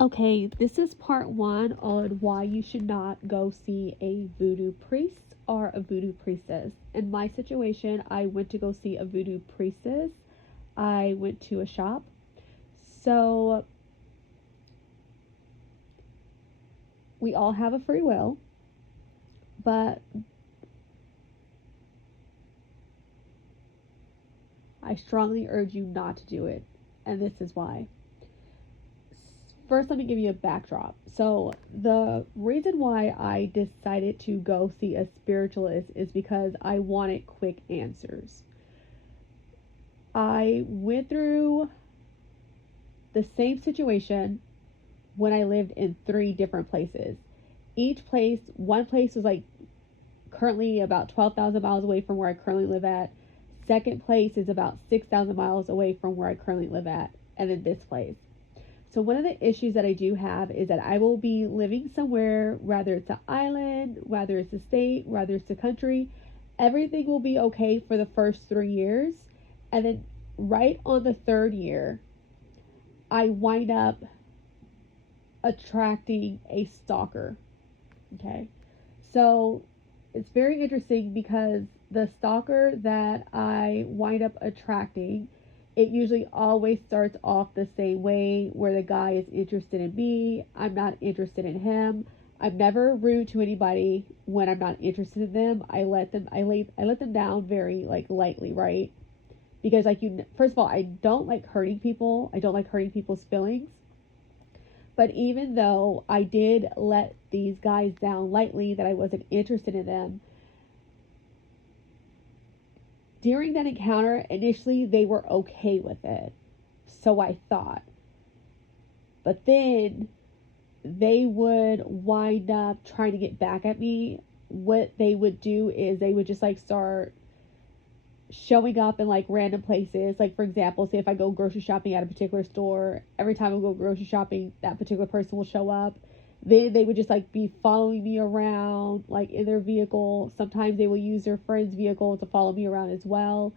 Okay, this is part one on why you should not go see a voodoo priest or a voodoo priestess. In my situation, I went to go see a voodoo priestess. I went to a shop. So we all have a free will, but I strongly urge you not to do it. And this is why. First, let me give you a backdrop. So, the reason why I decided to go see a spiritualist is because I wanted quick answers. I went through the same situation when I lived in three different places. One place was like currently about 12,000 miles away from where I currently live at. Second place is about 6,000 miles away from where I currently live at. And then this place. So one of the issues that I do have is that I will be living somewhere, whether it's an island, whether it's a state, whether it's a country. Everything will be okay for the first 3 years. And then right on the third year, I wind up attracting a stalker. Okay. So it's very interesting because the stalker that I wind up attracting, it usually always starts off the same way where the guy is interested in me. I'm not interested in him. I'm never rude to anybody when I'm not interested in them. I let them down very like lightly, right? Because first of all, I don't like hurting people. I don't like hurting people's feelings. But even though I did let these guys down lightly that I wasn't interested in them, during that encounter, initially they were okay with it. So I thought. But then they would wind up trying to get back at me. What they would do is they would just like start showing up in like random places. Like, for example, say if I go grocery shopping at a particular store, every time I go grocery shopping, that particular person will show up. Then they would just like be following me around, like in their vehicle. Sometimes they will use their friend's vehicle to follow me around as well.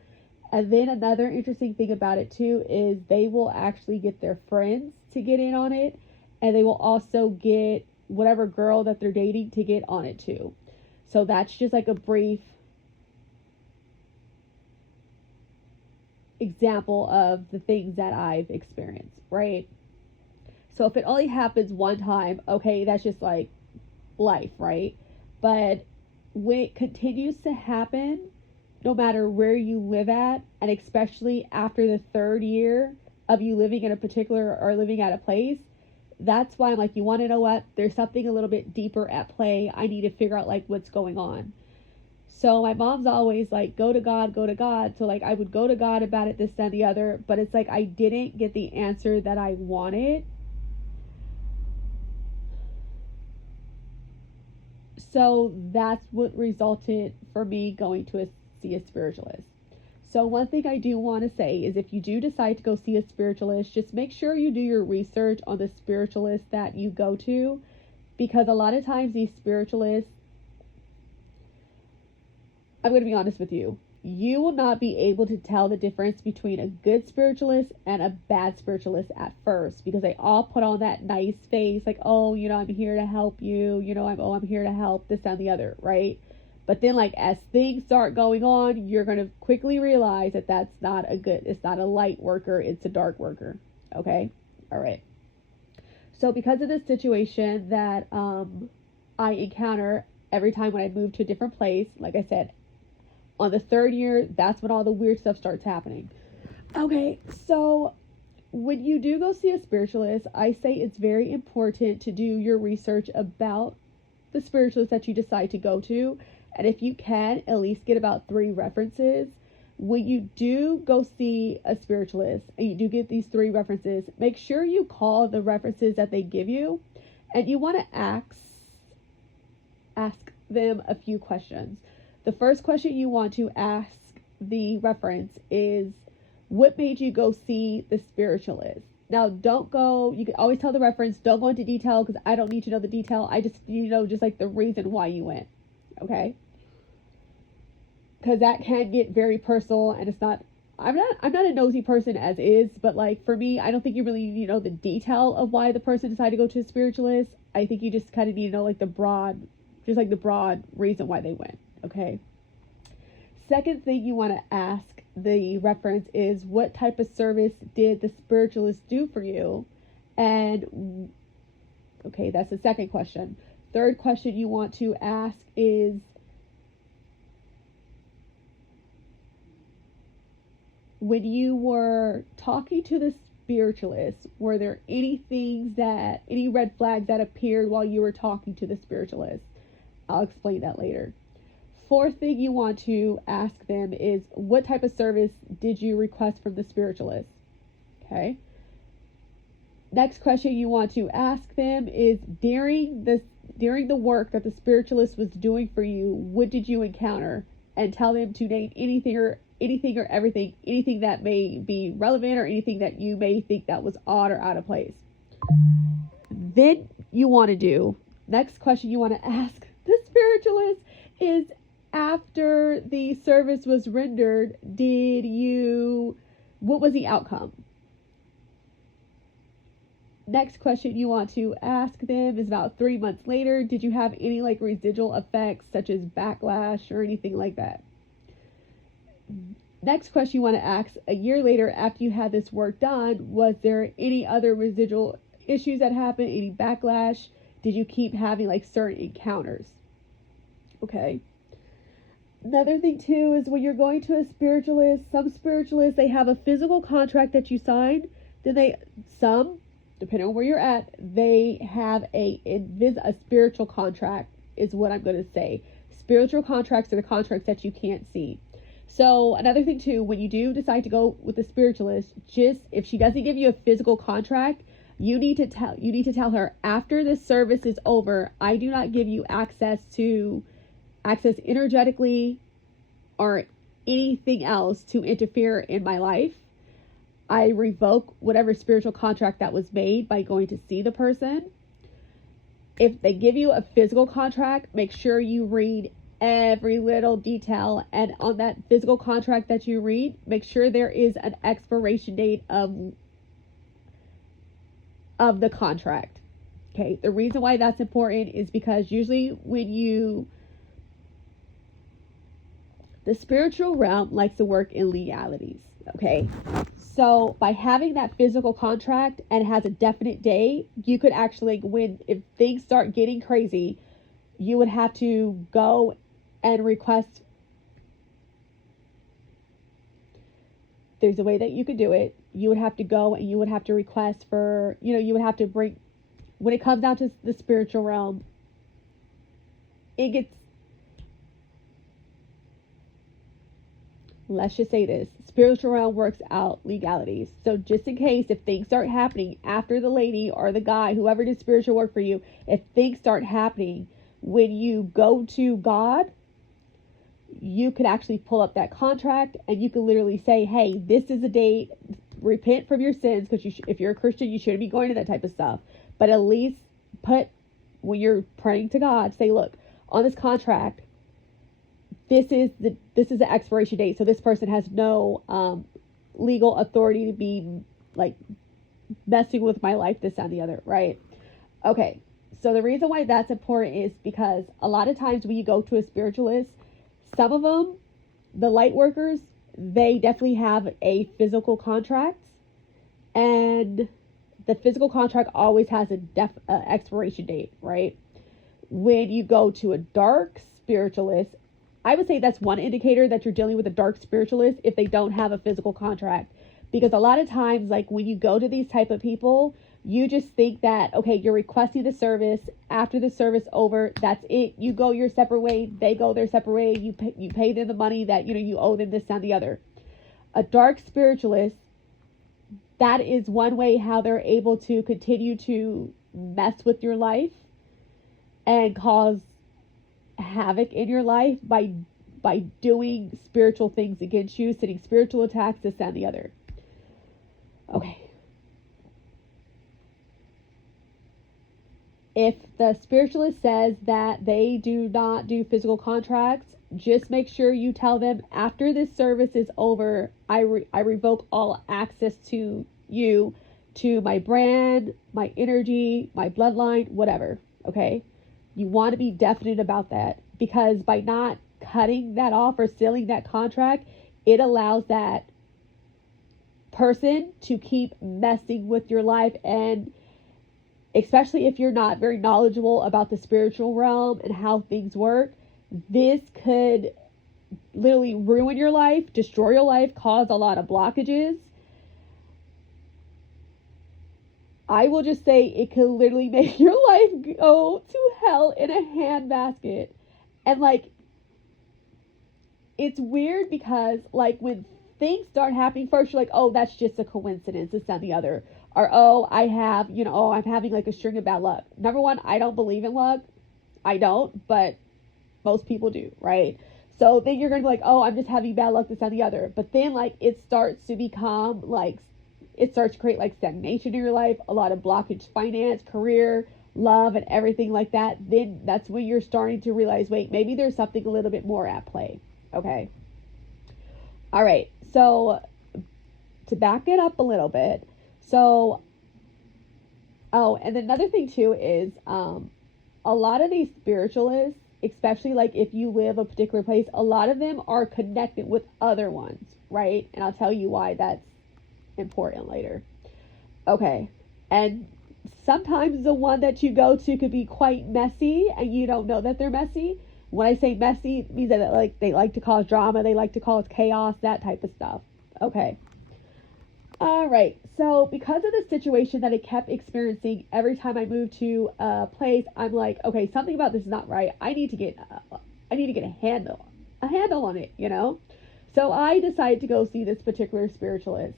And then another interesting thing about it too is they will actually get their friends to get in on it, and they will also get whatever girl that they're dating to get on it too. So that's just like a brief example of the things that I've experienced, right? So if it only happens one time, okay, that's just like life, right? But when it continues to happen, no matter where you live at, and especially after the third year of you living in a particular or living at a place, that's why I'm like, you want to know what? There's something a little bit deeper at play. I need to figure out like what's going on. So my mom's always like, go to God, go to God. So like I would go to God about it, this, and the other, but it's like I didn't get the answer that I wanted. So that's what resulted for me going to see a spiritualist. So one thing I do want to say is if you do decide to go see a spiritualist, just make sure you do your research on the spiritualist that you go to, because a lot of times these spiritualists, I'm going to be honest with you, you will not be able to tell the difference between a good spiritualist and a bad spiritualist at first, because they all put on that nice face like, oh, I'm here to help you, I'm here to help this and the other, right? But then like as things start going on, you're going to quickly realize that it's not a light worker, it's a dark worker. Okay? All right. So because of this situation that I encounter every time when I move to a different place, like I said, on the third year, that's when all the weird stuff starts happening. Okay, so when you do go see a spiritualist, I say it's very important to do your research about the spiritualist that you decide to go to. And if you can, at least get about 3 references. When you do go see a spiritualist and you do get these 3 references, make sure you call the references that they give you, and you want to ask them a few questions. The first question you want to ask the reference is, what made you go see the spiritualist? Now, you can always tell the reference, don't go into detail because I don't need to know the detail. I just need to know just like the reason why you went. Okay? Because that can get very personal, and I'm not a nosy person as is, but like for me, I don't think you really need to know the detail of why the person decided to go to a spiritualist. I think you just kind of need to know like the broad, just like the broad reason why they went. Okay. Second thing you want to ask the reference is, what type of service did the spiritualist do for you? And okay, that's the second question. Third question you want to ask is, when you were talking to the spiritualist, were there any red flags that appeared while you were talking to the spiritualist? I'll explain that later. Fourth thing you want to ask them is, what type of service did you request from the spiritualist? Okay. Next question you want to ask them is, during the work that the spiritualist was doing for you, what did you encounter? And tell them to name anything or everything, anything that may be relevant or anything that you may think that was odd or out of place. Then next question you want to ask the spiritualist is, after the service was rendered, what was the outcome? Next question you want to ask them is, about 3 months later, did you have any like residual effects such as backlash or anything like that? Next question you want to ask, a year later after you had this work done, was there any other residual issues that happened, any backlash? Did you keep having like certain encounters? Okay. Another thing too is, when you're going to a spiritualist, some spiritualists, they have a physical contract that you sign. Then depending on where you're at, they have a spiritual contract is what I'm going to say. Spiritual contracts are the contracts that you can't see. So another thing too, when you do decide to go with a spiritualist, just if she doesn't give you a physical contract, you need to tell her, after this service is over, I do not give you access energetically or anything else to interfere in my life. I revoke whatever spiritual contract that was made by going to see the person. If they give you a physical contract, make sure you read every little detail, and on that physical contract that you read, make sure there is an expiration date of the contract. Okay, the reason why that's important is because usually the spiritual realm likes to work in legalities. Okay, so by having that physical contract and it has a definite day, you could actually, if things start getting crazy, you would have to go and request. There's a way that you could do it. You would have to go and you would have to request for, you would have to bring, when it comes down to the spiritual realm, let's just say this, spiritual realm works out legalities. So just in case, if things start happening after the lady or the guy, whoever did spiritual work for you, if things start happening when you go to God, you could actually pull up that contract and you can literally say, hey, this is a date, repent from your sins, because if you're a Christian, you shouldn't be going to that type of stuff. But at least when you're praying to God, say, look, on this contract, this is the expiration date. So this person has no legal authority to be like messing with my life, this and the other, right? Okay. So the reason why that's important is because a lot of times when you go to a spiritualist, some of them, the light workers, they definitely have a physical contract, and the physical contract always has a expiration date, right? When you go to a dark spiritualist, I would say that's one indicator that you're dealing with a dark spiritualist, if they don't have a physical contract. Because a lot of times, like when you go to these type of people, you just think that, okay, you're requesting the service. After the service over, that's it. You go your separate way. They go their separate way. You pay them the money that, you owe them, this and the other. A dark spiritualist, that is one way how they're able to continue to mess with your life and cause havoc in your life by doing spiritual things against you, sending spiritual attacks, this and the other. Okay. If the spiritualist says that they do not do physical contracts, just make sure you tell them after this service is over, I revoke all access to you, to my brand, my energy, my bloodline, whatever. Okay? You want to be definite about that, because by not cutting that off or sealing that contract, it allows that person to keep messing with your life. And especially if you're not very knowledgeable about the spiritual realm and how things work, this could literally ruin your life, destroy your life, cause a lot of blockages. I will just say it could literally make your life go to hell in a handbasket. And like, it's weird because like when things start happening, first you're like, oh, that's just a coincidence, this and the other. Or, oh, I have, oh, I'm having like a string of bad luck. Number one, I don't believe in luck. I don't, but most people do, right? So then you're going to be like, oh, I'm just having bad luck, this and the other. But then like it starts to become like, it starts to create like stagnation in your life, a lot of blockage, finance, career, love, and everything like that. Then that's when you're starting to realize, wait, maybe there's something a little bit more at play. Okay. All right. So to back it up a little bit. So, oh, and another thing too is, a lot of these spiritualists, especially like if you live a particular place, a lot of them are connected with other ones, right? And I'll tell you why that's important later. Okay. And sometimes the one that you go to could be quite messy and you don't know that they're messy. When I say messy, it means that like they like to cause drama, they like to cause chaos, that type of stuff. Okay. All right. So because of the situation that I kept experiencing every time I moved to a place, I'm like, okay, something about this is not right. I need to get a handle on it, So I decided to go see this particular spiritualist.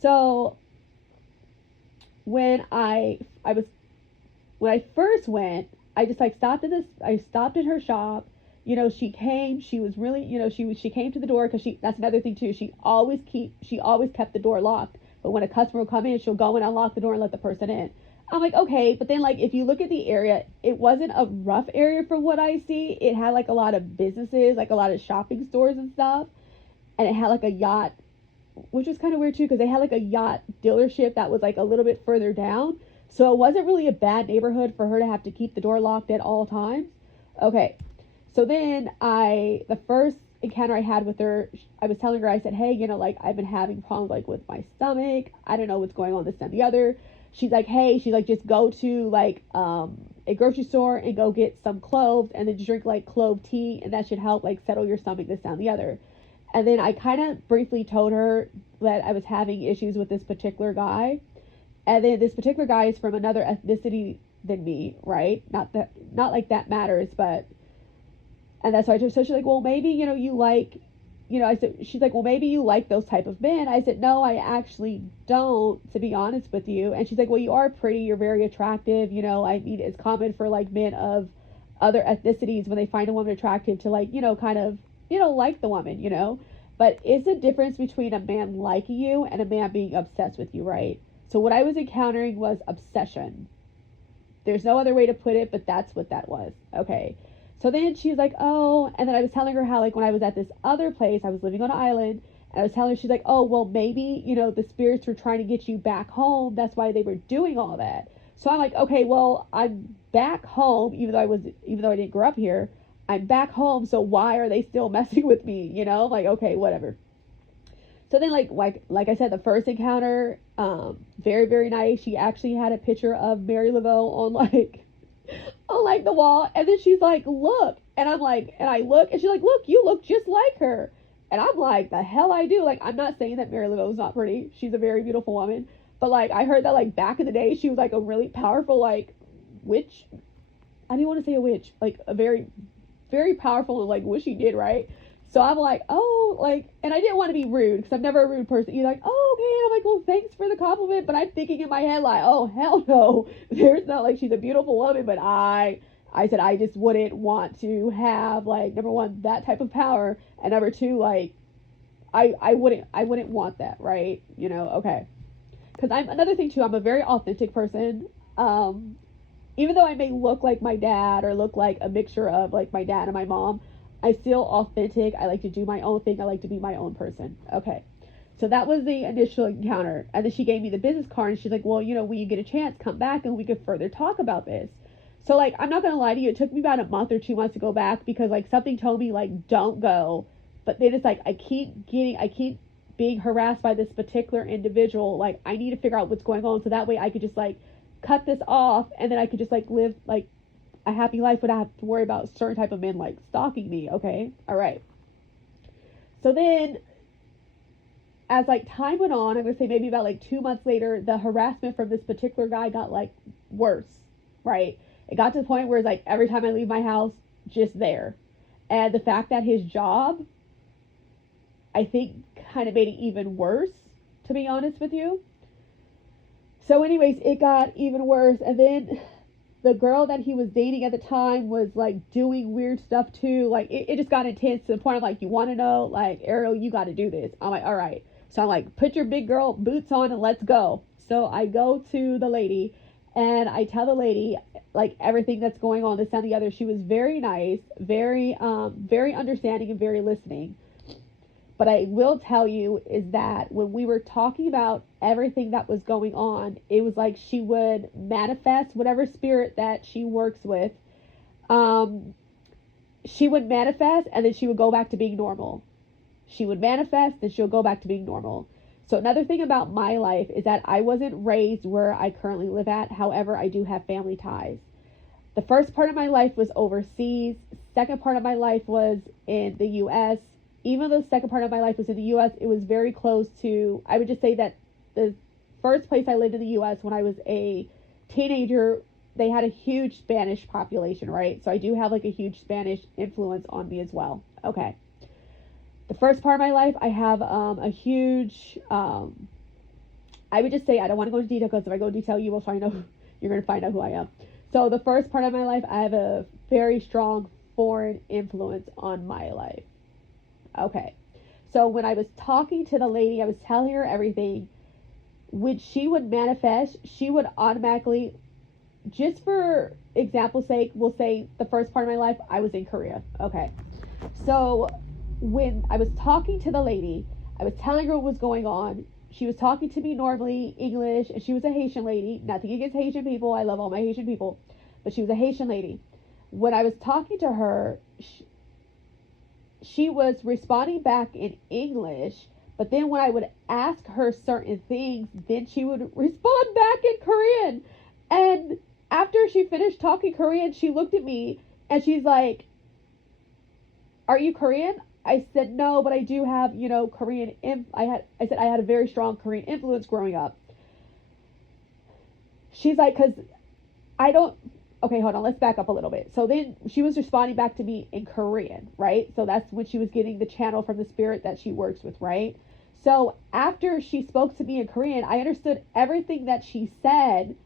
So when I was when I first went, I just like I stopped at her shop. She came, she was really, she came to the door, because that's another thing too. She always kept the door locked. But when a customer will come in, she'll go and unlock the door and let the person in. I'm like, okay, but then like if you look at the area, it wasn't a rough area from what I see. It had like a lot of businesses, like a lot of shopping stores and stuff. And it had like a yacht, which was kind of weird too, because they had like a yacht dealership that was like a little bit further down. So it wasn't really a bad neighborhood for her to have to keep the door locked at all times. Okay. So then the first encounter I had with her, I was telling her, I said, hey, like I've been having problems like with my stomach. I don't know what's going on, this and the other. She's like, just go to like a grocery store and go get some cloves and then just drink like clove tea, and that should help like settle your stomach, this and the other. And then I kind of briefly told her that I was having issues with this particular guy. And then this particular guy is from another ethnicity than me, right? Not like that matters, but, and that's why I told her. So she's like, well, maybe, you like, I said, she's like, well, maybe you like those type of men. I said, no, I actually don't, to be honest with you. And she's like, well, you are pretty, you're very attractive. I mean, it's common for like men of other ethnicities when they find a woman attractive to like, kind of, like the woman, but it's a difference between a man liking you and a man being obsessed with you, right? So what I was encountering was obsession. There's no other way to put it, but that's what that was. Okay. So then she's like, oh, and then I was telling her how like when I was at this other place, I was living on an island, and I was telling her, she's like, oh, well, maybe, the spirits were trying to get you back home. That's why they were doing all that. So I'm like, okay, well, I'm back home, even though I didn't grow up here. I'm back home, so why are they still messing with me? Like, okay, whatever. So then like I said, the first encounter, very, very nice. She actually had a picture of Mary Laveau on like the wall. And then she's like, look. And I'm like, and I look, and she's like, look, you look just like her. And I'm like, the hell I do. Like, I'm not saying that Mary Laveau is not pretty. She's a very beautiful woman. But like, I heard that like back in the day, she was like a really powerful like witch. I didn't want to say a witch, like a very, very powerful, like what she did, right? So I'm like, oh, like, and I didn't want to be rude, because I'm never a rude person. You're like, oh, okay. And I'm like, well, thanks for the compliment. But I'm thinking in my head, like, oh, hell no. There's not like she's a beautiful woman, but I said I just wouldn't want to have like, number one, that type of power, and number two, like, I wouldn't want that, right? Okay. Because I'm another thing too. I'm a very authentic person. even though I may look like my dad or look like a mixture of like my dad and my mom, I feel authentic. I like to do my own thing. I like to be my own person. Okay. So that was the initial encounter. And then she gave me the business card and she's like, well, when you get a chance, come back and we could further talk about this. So like, I'm not going to lie to you. It took me about a month or 2 months to go back because like something told me like, don't go. But then it's like, I keep being harassed by this particular individual. Like, I need to figure out what's going on. So that way I could just like cut this off and then I could just like live like a happy life without having to worry about certain type of men like stalking me. Okay. All right. So then as like time went on, I'm going to say maybe about like 2 months later, the harassment from this particular guy got like worse, right? It got to the point where it's like every time I leave my house, just there. And the fact that his job, I think, kind of made it even worse, to be honest with you. So anyways, it got even worse. And then the girl that he was dating at the time was like doing weird stuff too. Like it just got intense to the point of like, you want to know, like, Ariel, you got to do this. I'm like, all right. So I'm like, put your big girl boots on and let's go. So I go to the lady and I tell the lady like everything that's going on, this and the other. She was very nice, very understanding and very listening. But I will tell you is that when we were talking about everything that was going on, it was like she would manifest whatever spirit that she works with. She would manifest and then she would go back to being normal. She would manifest and she'll go back to being normal. So another thing about my life is that I wasn't raised where I currently live at. However, I do have family ties. The first part of my life was overseas. Second part of my life was in the U.S. Even though the second part of my life was in the U.S., it was very close to, I would just say that the first place I lived in the U.S. when I was a teenager, they had a huge Spanish population, right? So I do have like a huge Spanish influence on me as well. Okay. The first part of my life, I have a huge, I would just say, I don't want to go into detail because if I go into detail, you will find out, you're going to find out who I am. So the first part of my life, I have a very strong foreign influence on my life. Okay. So when I was talking to the lady, I was telling her everything. When she would manifest, she would automatically, just for example's sake, we'll say the first part of my life, I was in Korea. Okay. So when I was talking to the lady, I was telling her what was going on. She was talking to me normally, English, and she was a Haitian lady. Nothing against Haitian people. I love all my Haitian people. But she was a Haitian lady. When I was talking to her, she was responding back in English. But then when I would ask her certain things, then she would respond back in Korean. And after she finished talking Korean, she looked at me and she's like, "Are you Korean?" I said, "No, but I do have, Korean. I said I had a very strong Korean influence growing up." She's like, "Cause I don't." Okay, hold on. Let's back up a little bit. So then she was responding back to me in Korean, right? So that's when she was getting the channel from the spirit that she works with, right? So after she spoke to me in Korean, I understood everything that she said,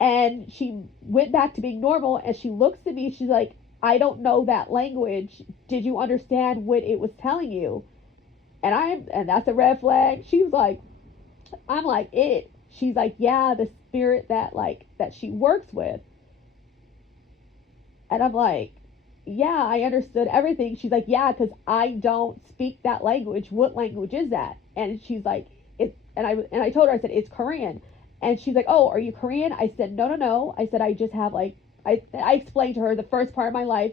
and she went back to being normal. And she looks at me. She's like, "I don't know that language. Did you understand what it was telling you?" And that's a red flag. She was like, I'm like, it. She's like, "Yeah, the spirit that she works with." And I'm like, "Yeah, I understood everything." She's like, "Yeah, because I don't speak that language. What language is that?" And she's like, "It's," and I told her, I said, "It's Korean." And she's like, "Oh, are you Korean?" I said, No. I said, "I just have like," I explained to her the first part of my life,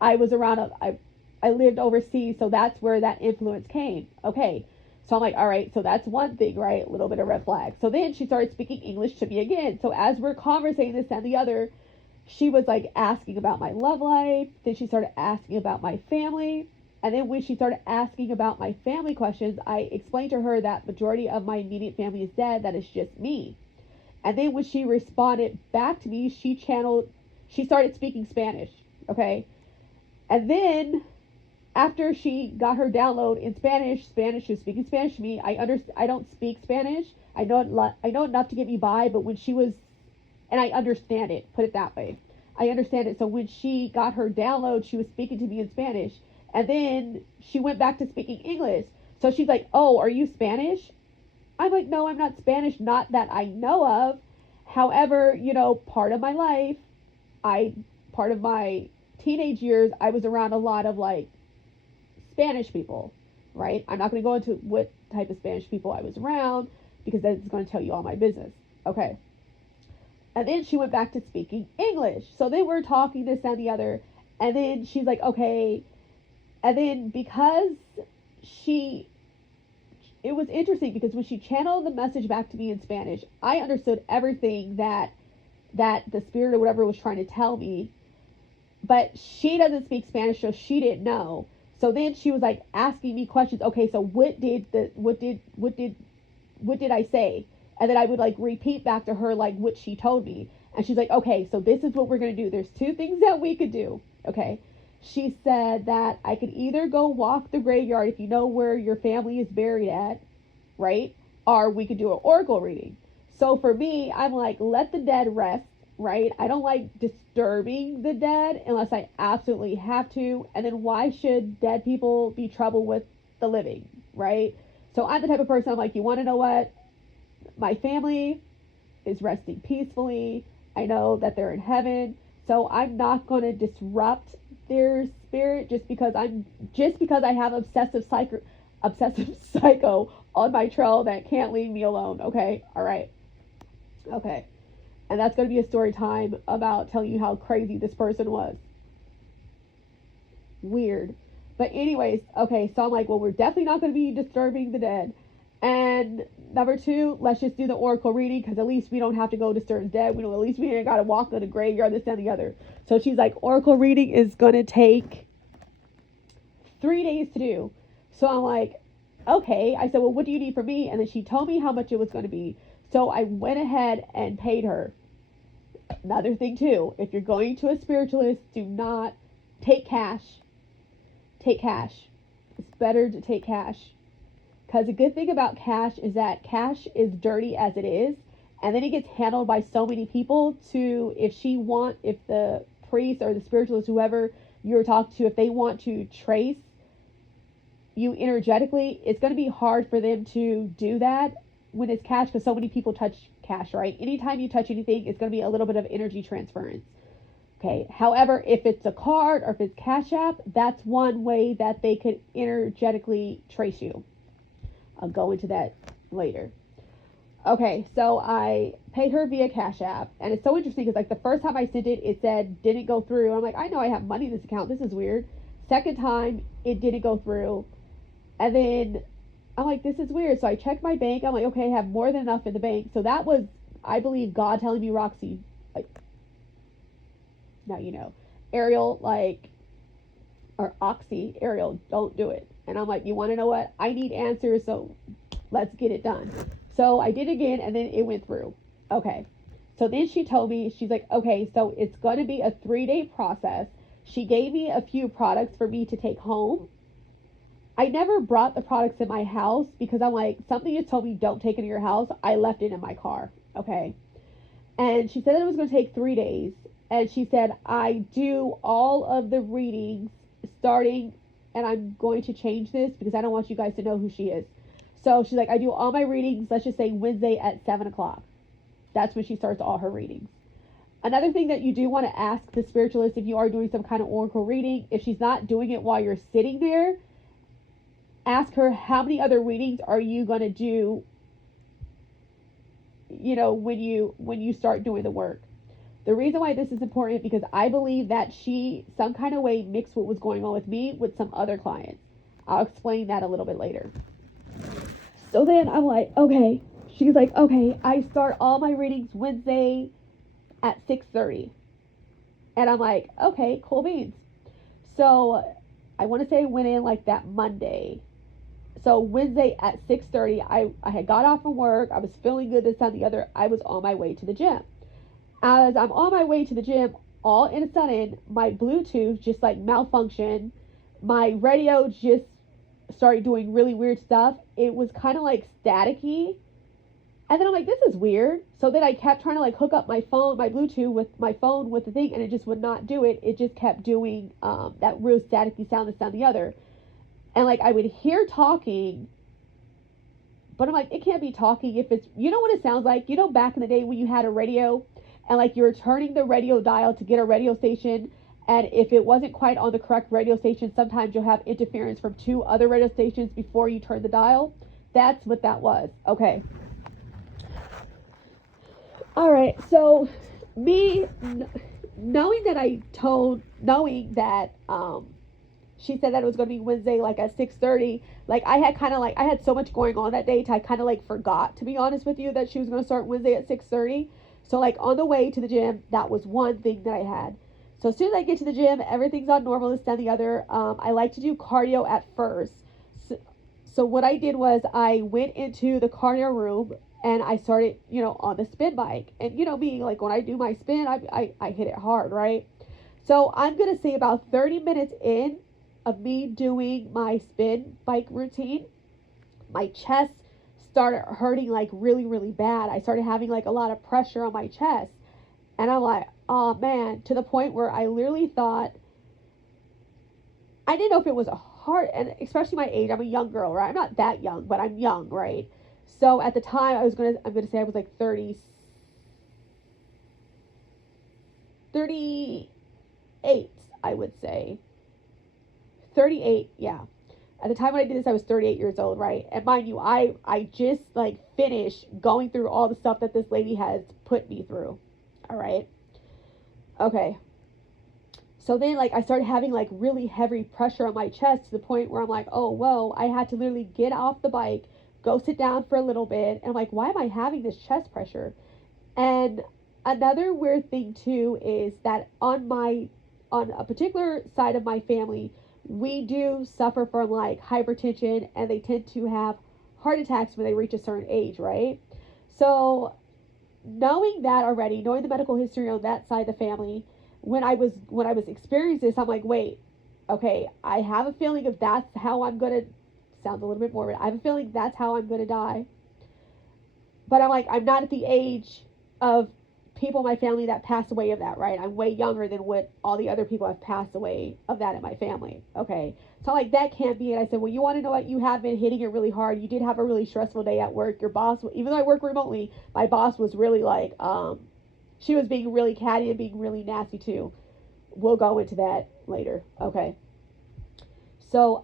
I was around, I lived overseas, so that's where that influence came. Okay. So I'm like, all right, so that's one thing, right? A little bit of red flag. So then she started speaking English to me again. So as we're conversating this and the other, she was like asking about my love life. Then she started asking about my family. And then when she started asking about my family questions, I explained to her that majority of my immediate family is dead, that it's just me. And then when she responded back to me, she started speaking Spanish. Okay. And then after she got her download in Spanish, she was speaking Spanish to me. I don't speak Spanish. I know enough to get me by, but when she was, and I understand it, put it that way. I understand it. So when she got her download, she was speaking to me in Spanish. And then she went back to speaking English. So she's like, "Oh, are you Spanish?" I'm like, "No, I'm not Spanish. Not that I know of. However, part of my life, I, part of my teenage years, I was around a lot of like Spanish people, right? I'm not going to go into what type of Spanish people I was around because that's going to tell you all my business. Okay. And then she went back to speaking English. So then we're talking this and the other. And then she's like, okay. And then because she, it was interesting because when she channeled the message back to me in Spanish, I understood everything that the spirit or whatever was trying to tell me. But she doesn't speak Spanish, so she didn't know. So then she was like asking me questions. Okay, so what did I say? And then I would like repeat back to her like what she told me. And she's like, okay, so this is what we're going to do. There's two things that we could do. Okay. She said that I could either go walk the graveyard if you know where your family is buried at, right? Or we could do an oracle reading. So for me, I'm like, let the dead rest, right? I don't like disturbing the dead unless I absolutely have to. And then why should dead people be trouble with the living, right? So I'm the type of person, I'm like, you want to know what? My family is resting peacefully. I know that they're in heaven. So I'm not going to disrupt their spirit just because I have obsessive psycho on my trail that can't leave me alone. Okay. All right. Okay. And that's going to be a story time about telling you how crazy this person was. Weird. But anyways, okay, so I'm like, well, we're definitely not going to be disturbing the dead. And number two, let's just do the oracle reading because at least we don't have to go disturb the dead. We don't, at least we ain't got to walk in the graveyard, this and the other. So she's like, oracle reading is going to take 3 days to do. So I'm like, okay. I said, well, what do you need from me? And then she told me how much it was going to be. So I went ahead and paid her. Another thing too, if you're going to a spiritualist, do not take cash. Take cash. It's better to take cash. Because the good thing about cash is that cash is dirty as it is. And then it gets handled by so many people to, if the priest or the spiritualist, whoever you're talking to, if they want to trace you energetically, it's going to be hard for them to do that when it's cash because so many people touch cash, right? Anytime you touch anything, it's going to be a little bit of energy transference. Okay. However, if it's a card or if it's Cash App, that's one way that they could energetically trace you. I'll go into that later. Okay, so I paid her via Cash App, and it's so interesting because like the first time I sent it, it said didn't go through. And I'm like, I know I have money in this account. This is weird. Second time, it didn't go through, and then I'm like, this is weird. So I checked my bank. I'm like, okay, I have more than enough in the bank. So that was, I believe, God telling me, Roxy, like, now you know, Ariel, like, or Oxy, Ariel, don't do it. And I'm like, you want to know what? I need answers, so let's get it done. So I did again, and then it went through. Okay. So then she told me, she's like, okay, so it's going to be a 3-day process. She gave me a few products for me to take home. I never brought the products in my house because I'm like, something just told me don't take it in your house. I left it in my car. Okay. And she said that it was going to take 3 days. And she said, I do all of the readings starting, and I'm going to change this because I don't want you guys to know who she is. So she's like, I do all my readings, let's just say Wednesday at 7 o'clock. That's when she starts all her readings. Another thing that you do want to ask the spiritualist if you are doing some kind of oracle reading, if she's not doing it while you're sitting there, ask her how many other readings are you going to do, you know, when you start doing the work. The reason why this is important because I believe that she some kind of way mixed what was going on with me with some other clients. I'll explain that a little bit later. So then I'm like, okay. She's like, okay, I start all my readings Wednesday at 6:30. And I'm like, okay, cool beans. So I want to say I went in like that Monday. So Wednesday at 6:30, I had got off from work. I was feeling good, this, that, and the other. I was on my way to the gym. As I'm on my way to the gym, all in a sudden, my Bluetooth just like malfunctioned. My radio just started doing really weird stuff. It was kind of like staticky. And then I'm like, this is weird. So then I kept trying to like hook up my phone, my Bluetooth with my phone with the thing, and it just would not do it. It just kept doing that real staticky sound, this, sound, the other. And like I would hear talking, but I'm like, it can't be talking if it's, you know what it sounds like? You know, back in the day when you had a radio and like you're turning the radio dial to get a radio station, and if it wasn't quite on the correct radio station, sometimes you'll have interference from 2 other radio stations before you turn the dial. That's what that was. Okay. All right. So me knowing that she said that it was going to be Wednesday, like at 6:30. Like I had so much going on that day, I kind of like forgot, to be honest with you, that she was going to start Wednesday at 6:30. So like on the way to the gym, that was one thing that I had. So as soon as I get to the gym, everything's on normal, this, that, and the other. I like to do cardio at first. So what I did was I went into the cardio room and I started, on the spin bike. And me, like when I do my spin, I hit it hard, right? So I'm going to say about 30 minutes in of me doing my spin bike routine, my chest started hurting like really, really bad. I started having like a lot of pressure on my chest. And I'm like, oh man, to the point where I literally thought, I didn't know if it was a heart, and especially my age, I'm a young girl, right? I'm not that young, but I'm young, right? So at the time I'm going to say I was like 38, I would say. 38, yeah. At the time when I did this, I was 38 years old, right? And mind you, I just like finished going through all the stuff that this lady has put me through. All right. Okay. So then like I started having like really heavy pressure on my chest to the point where I'm like, oh, whoa, I had to literally get off the bike, go sit down for a little bit. And I'm like, why am I having this chest pressure? And another weird thing too is that on a particular side of my family, we do suffer from like hypertension, and they tend to have heart attacks when they reach a certain age, right? So knowing that already, knowing the medical history on that side of the family, when I was experiencing this, I'm like, wait, okay, I have a feeling if that's how I'm gonna, sounds a little bit morbid, I have a feeling that's how I'm gonna die. But I'm like, I'm not at the age of people in my family that passed away of that, right? I'm way younger than what all the other people have passed away of that in my family. Okay. So like that can't be it. I said, well, you want to know what? You have been hitting it really hard. You did have a really stressful day at work. Your boss, even though I work remotely, my boss was really like, she was being really catty and being really nasty too. We'll go into that later. Okay. So,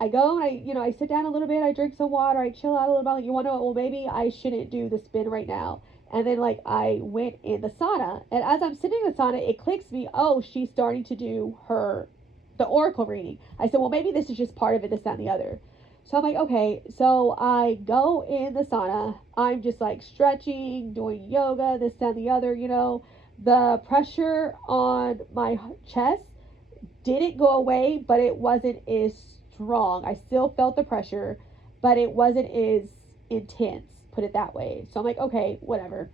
I go and I sit down a little bit, I drink some water, I chill out a little bit. Like, you want to know what? Well, maybe I shouldn't do the spin right now. And then like I went in the sauna, and as I'm sitting in the sauna, it clicks me, oh, she's starting to do the oracle reading. I said, well, maybe this is just part of it, this, that, and the other. So I'm like, okay. So I go in the sauna. I'm just like stretching, doing yoga, this, that, and the other. The pressure on my chest didn't go away, but it wasn't as strong. I still felt the pressure, but it wasn't as intense, put it that way. So I'm like, okay, whatever.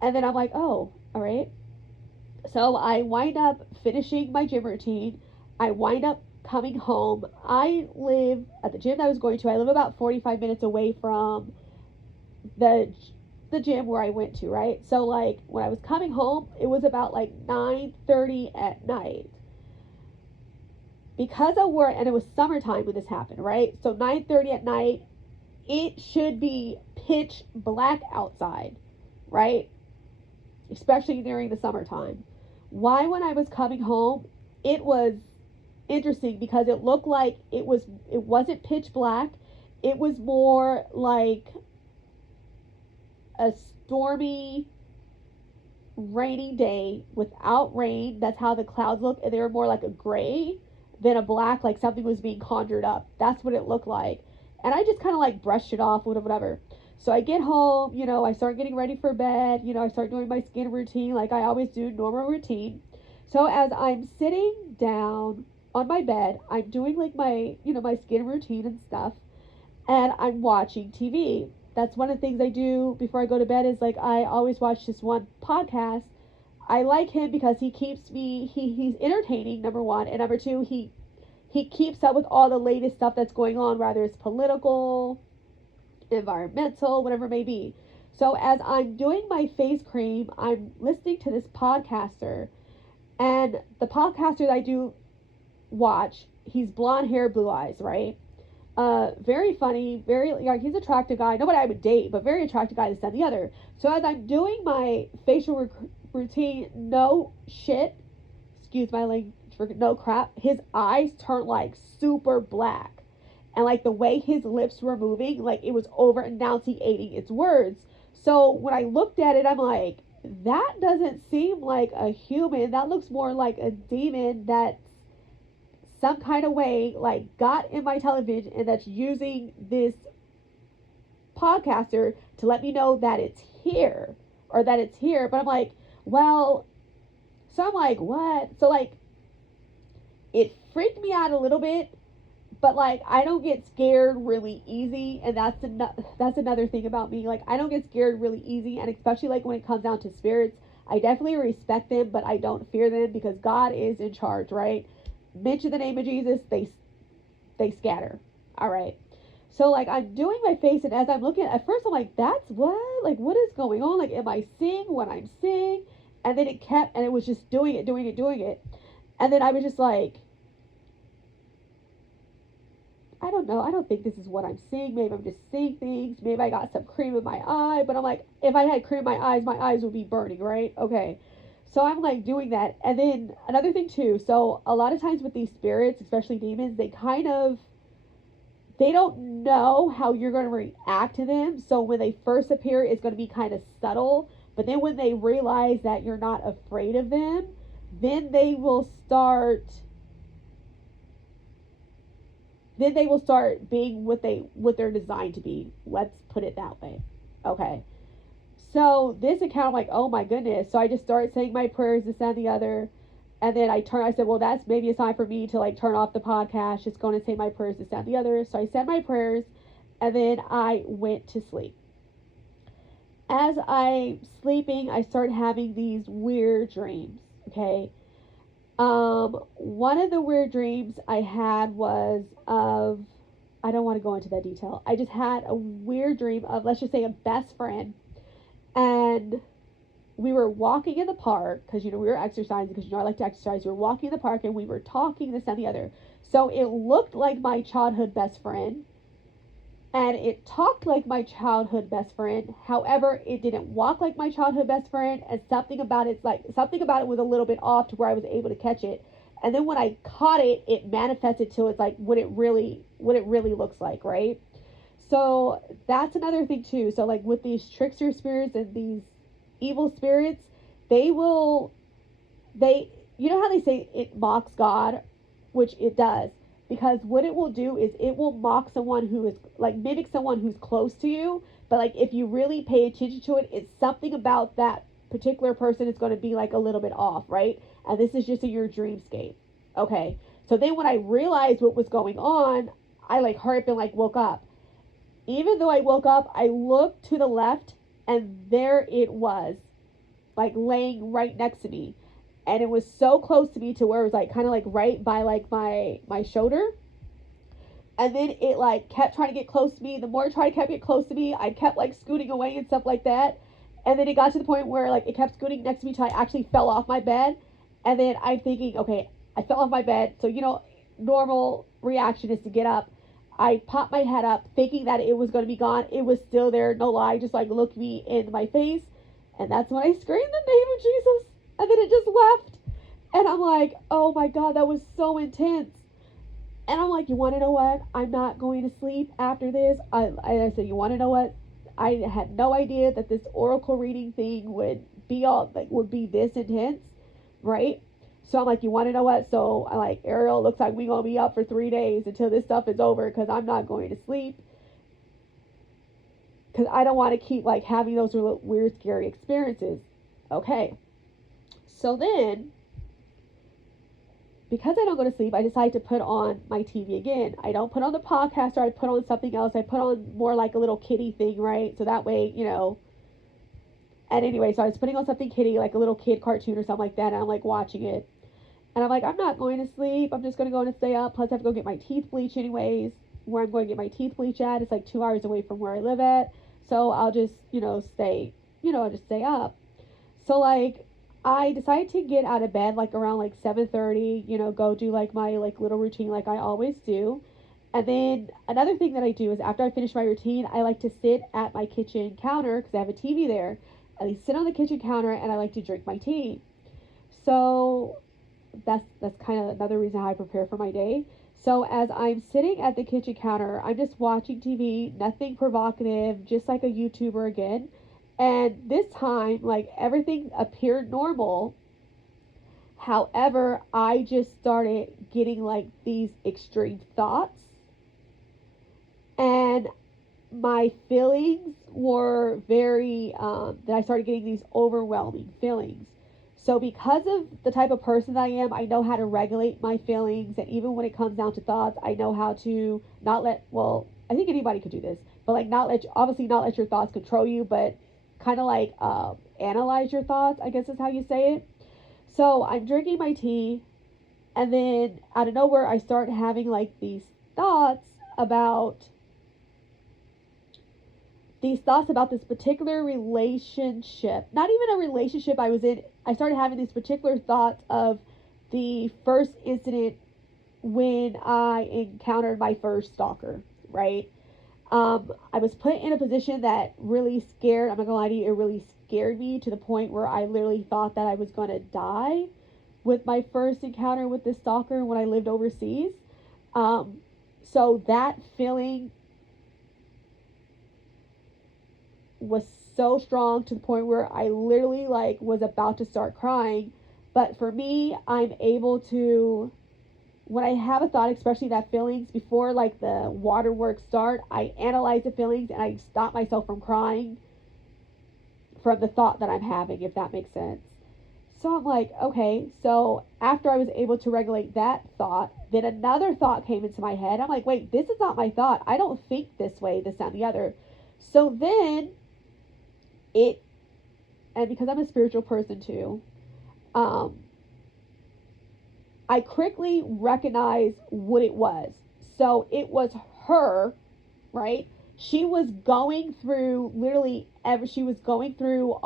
And then I'm like, oh, all right. So I wind up finishing my gym routine. I wind up coming home. I live at the gym that I was going to. I live about 45 minutes away from the gym where I went to, right? So like when I was coming home, it was about like 9:30 at night. Because of work, and it was summertime when this happened, right? So 9:30 at night, it should be pitch black outside, right? Especially during the summertime. Why, when I was coming home, it was interesting because it looked like it wasn't pitch black. It was more like a stormy, rainy day without rain. That's how the clouds look, and they were more like a gray than a black, like something was being conjured up. That's what it looked like. And I just kind of like brushed it off, whatever. So I get home, I start getting ready for bed, I start doing my skin routine like I always do, normal routine. So as I'm sitting down on my bed, I'm doing like my, my skin routine and stuff, and I'm watching TV. That's one of the things I do before I go to bed is like I always watch this one podcast. I like him because he keeps me, he's entertaining, number one, and number two, he keeps up with all the latest stuff that's going on, whether it's political, environmental, whatever it may be. So as I'm doing my face cream, I'm listening to this podcaster, and the podcaster that I do watch, he's blonde hair, blue eyes, right? Very funny, very, like, he's an attractive guy. Nobody I would date, but very attractive guy, this and the other. So as I'm doing my facial routine, no shit, excuse my language, for no crap, his eyes turned like super black. And like the way his lips were moving, like it was over enunciating its words. So when I looked at it, I'm like, that doesn't seem like a human. That looks more like a demon that some kind of way like got in my television and that's using this podcaster to let me know that it's here or that it's here. But I'm like, well, so I'm like, what? So like it freaked me out a little bit, but like I don't get scared really easy, and that's another thing about me. Like I don't get scared really easy, and especially like when it comes down to spirits, I definitely respect them, but I don't fear them because God is in charge, right? Mention the name of Jesus, they scatter. All right. So like I'm doing my face, and as I'm looking at first, I'm like, that's what? Like what is going on? Like am I seeing what I'm seeing? And then it kept, and it was just doing it, doing it, doing it, and then I was just like, I don't know. I don't think this is what I'm seeing. Maybe I'm just seeing things. Maybe I got some cream in my eye. But I'm like, if I had cream in my eyes would be burning, right? Okay. So I'm like doing that. And then another thing too. So a lot of times with these spirits, especially demons, they don't know how you're going to react to them. So when they first appear, it's going to be kind of subtle. But then when they realize that you're not afraid of them, then they will start being what they're designed to be. Let's put it that way. Okay. So this account, I'm like, oh my goodness. So I just started saying my prayers, this and the other. And then I said, well, that's maybe a sign for me to like turn off the podcast, just going to say my prayers, this and the other. So I said my prayers, and then I went to sleep. As I'm sleeping, I started having these weird dreams. Okay. One of the weird dreams I had was of, I don't want to go into that detail. I just had a weird dream of, let's just say, a best friend. And we were walking in the park because, we were exercising because, I like to exercise. We were walking in the park and we were talking this and the other. So it looked like my childhood best friend. And it talked like my childhood best friend. However, it didn't walk like my childhood best friend, and something about it was a little bit off to where I was able to catch it. And then when I caught it, it manifested to it's like what it really looks like, right? So that's another thing too. So like with these trickster spirits and these evil spirits, they will they you know how they say it mocks God, which it does, because what it will do is it will mock someone who is like mimic someone who's close to you, but like if you really pay attention to it, it's something about that particular person is going to be like a little bit off, right? And this is just in your dreamscape. Okay. So then when I realized what was going on, I like hurried up and like woke up. Even though I woke up, I looked to the left, and there it was, like laying right next to me. And it was so close to me to where it was like kind of like right by like my shoulder. And then it like kept trying to get close to me. The more it tried to get close to me, I kept like scooting away and stuff like that. And then it got to the point where like it kept scooting next to me till I actually fell off my bed. And then I'm thinking, okay, I fell off my bed. So, normal reaction is to get up. I popped my head up thinking that it was going to be gone. It was still there. No lie. Just like looked me in my face. And that's when I screamed the name of Jesus. And then it just left. And I'm like, oh my God, that was so intense. And I'm like, you want to know what? I'm not going to sleep after this. I said, you want to know what? I had no idea that this oracle reading thing would be this intense, right? So I'm like, you want to know what? So I'm like, Ariel, looks like we're going to be up for 3 days until this stuff is over because I'm not going to sleep. Because I don't want to keep like having those weird, scary experiences. Okay. So then, because I don't go to sleep, I decide to put on my TV again. I don't put on the podcast, or I put on something else. I put on more like a little kiddie thing, right? So that way, And anyway, so I was putting on something kiddie, like a little kid cartoon or something like that, and I'm like watching it. And I'm like, I'm not going to sleep. I'm just going to go and stay up. Plus, I have to go get my teeth bleached anyways. Where I'm going to get my teeth bleached at, it's like 2 hours away from where I live at. So I'll just, I'll just stay up. So like, I decided to get out of bed like around like 7:30, go do like my like little routine like I always do. And then another thing that I do is after I finish my routine, I like to sit at my kitchen counter because I have a TV there. I like sit on the kitchen counter and I like to drink my tea. So that's kind of another reason how I prepare for my day. So as I'm sitting at the kitchen counter, I'm just watching TV, nothing provocative, just like a YouTuber again. And this time, like everything appeared normal. However, I just started getting like these extreme thoughts, and my feelings were very, that I started getting these overwhelming feelings. So, because of the type of person I am, I know how to regulate my feelings. And even when it comes down to thoughts, I know how to not let, well, I think anybody could do this, but like not let, obviously not let your thoughts control you, but kind of like analyze your thoughts, I guess is how you say it. So, I'm drinking my tea, and then out of nowhere, I start having like thoughts about these thoughts about this particular relationship, not even a relationship I was in. I started having these particular thoughts of the first incident when I encountered my first stalker, right? I was put in a position that really scared, I'm not gonna lie to you, it really scared me to the point where I literally thought that I was gonna die with my first encounter with this stalker when I lived overseas. Um, so that feeling was so strong to the point where I literally like was about to start crying. But for me, I'm able to, when I have a thought, especially that feelings before like the waterworks start, I analyze the feelings and I stop myself from crying from the thought that I'm having, if that makes sense. So I'm like, okay, so after I was able to regulate that thought, then another thought came into my head. I'm like, wait, this is not my thought. I don't think this way, this, that, and the other. So then it, and because I'm a spiritual person too, um, I quickly recognized what it was. So it was her, right? She was going through literally she was going through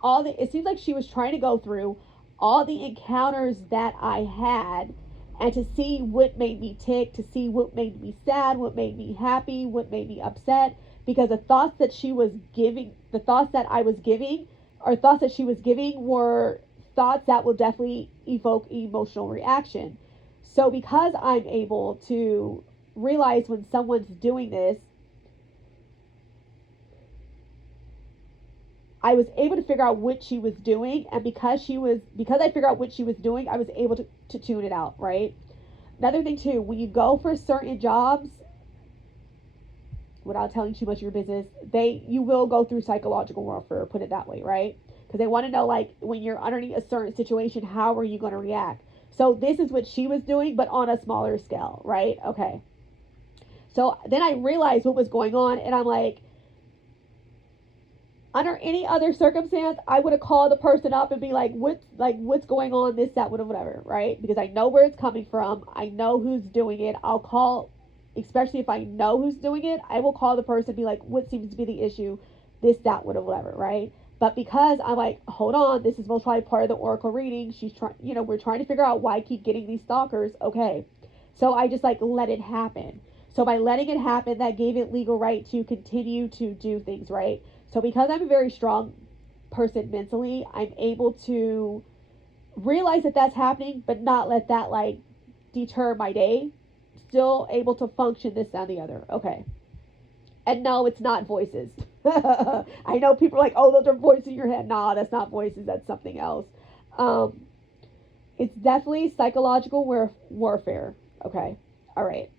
it seems like she was trying to go through all the encounters that I had and to see what made me tick, to see what made me sad, what made me happy, what made me upset, because the thoughts that she was giving, the thoughts that I was giving, or thoughts that she was giving were thoughts that will definitely evoke emotional reaction. So because I'm able to realize when someone's doing this, I was able to figure out what she was doing, and because I figured out what she was doing, I was able to tune it out, right? Another thing too, when you go for certain jobs, without telling too much of your business, you will go through psychological warfare, put it that way, right? Because they want to know, like, when you're underneath a certain situation, how are you going to react? So this is what she was doing, but on a smaller scale, right? Okay. So then I realized what was going on, and I'm like, under any other circumstance, I would have called the person up and be like, what's going on, this, that, whatever, right? Because I know where it's coming from. I know who's doing it. I'll call, especially if I know who's doing it, I will call the person and be like, what seems to be the issue, this, that, whatever, right? But because I'm like, hold on, this is most probably part of the oracle reading. She's trying, we're trying to figure out why I keep getting these stalkers. Okay. So I just like let it happen. So by letting it happen, that gave it legal right to continue to do things, right? So because I'm a very strong person mentally, I'm able to realize that that's happening, but not let that like deter my day. Still able to function, this, and the other. Okay. And no, it's not voices. I know people are like, oh, those are voices in your head. Nah, that's not voices. That's something else. It's definitely psychological warfare. Okay. All right.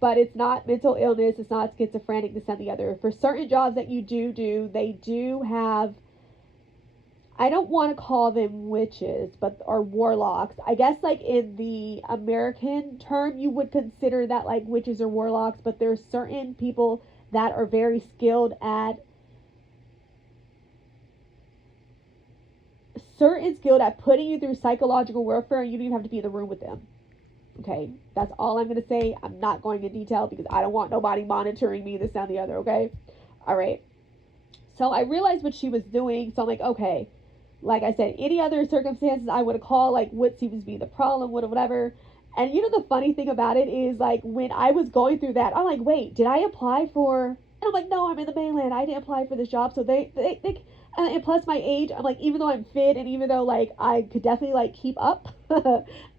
But it's not mental illness. It's not schizophrenic, this, and the other. For certain jobs that you do, they do have, I don't want to call them witches, or warlocks. I guess like in the American term, you would consider that like witches or warlocks, but there's certain people that are very skilled at putting you through psychological warfare, and you don't even have to be in the room with them. Okay, that's all I'm going to say. I'm not going in detail because I don't want nobody monitoring me, this, and the other, okay? All right. So I realized what she was doing, so I'm like, okay. Like I said, any other circumstances, I would have called, like, what seems to be the problem, whatever. And you know, the funny thing about it is, like, when I was going through that, I'm like, wait, did I apply for? And I'm like, no, I'm in the mainland. I didn't apply for this job. So they and plus my age, I'm like, even though I'm fit and even though like I could definitely like keep up,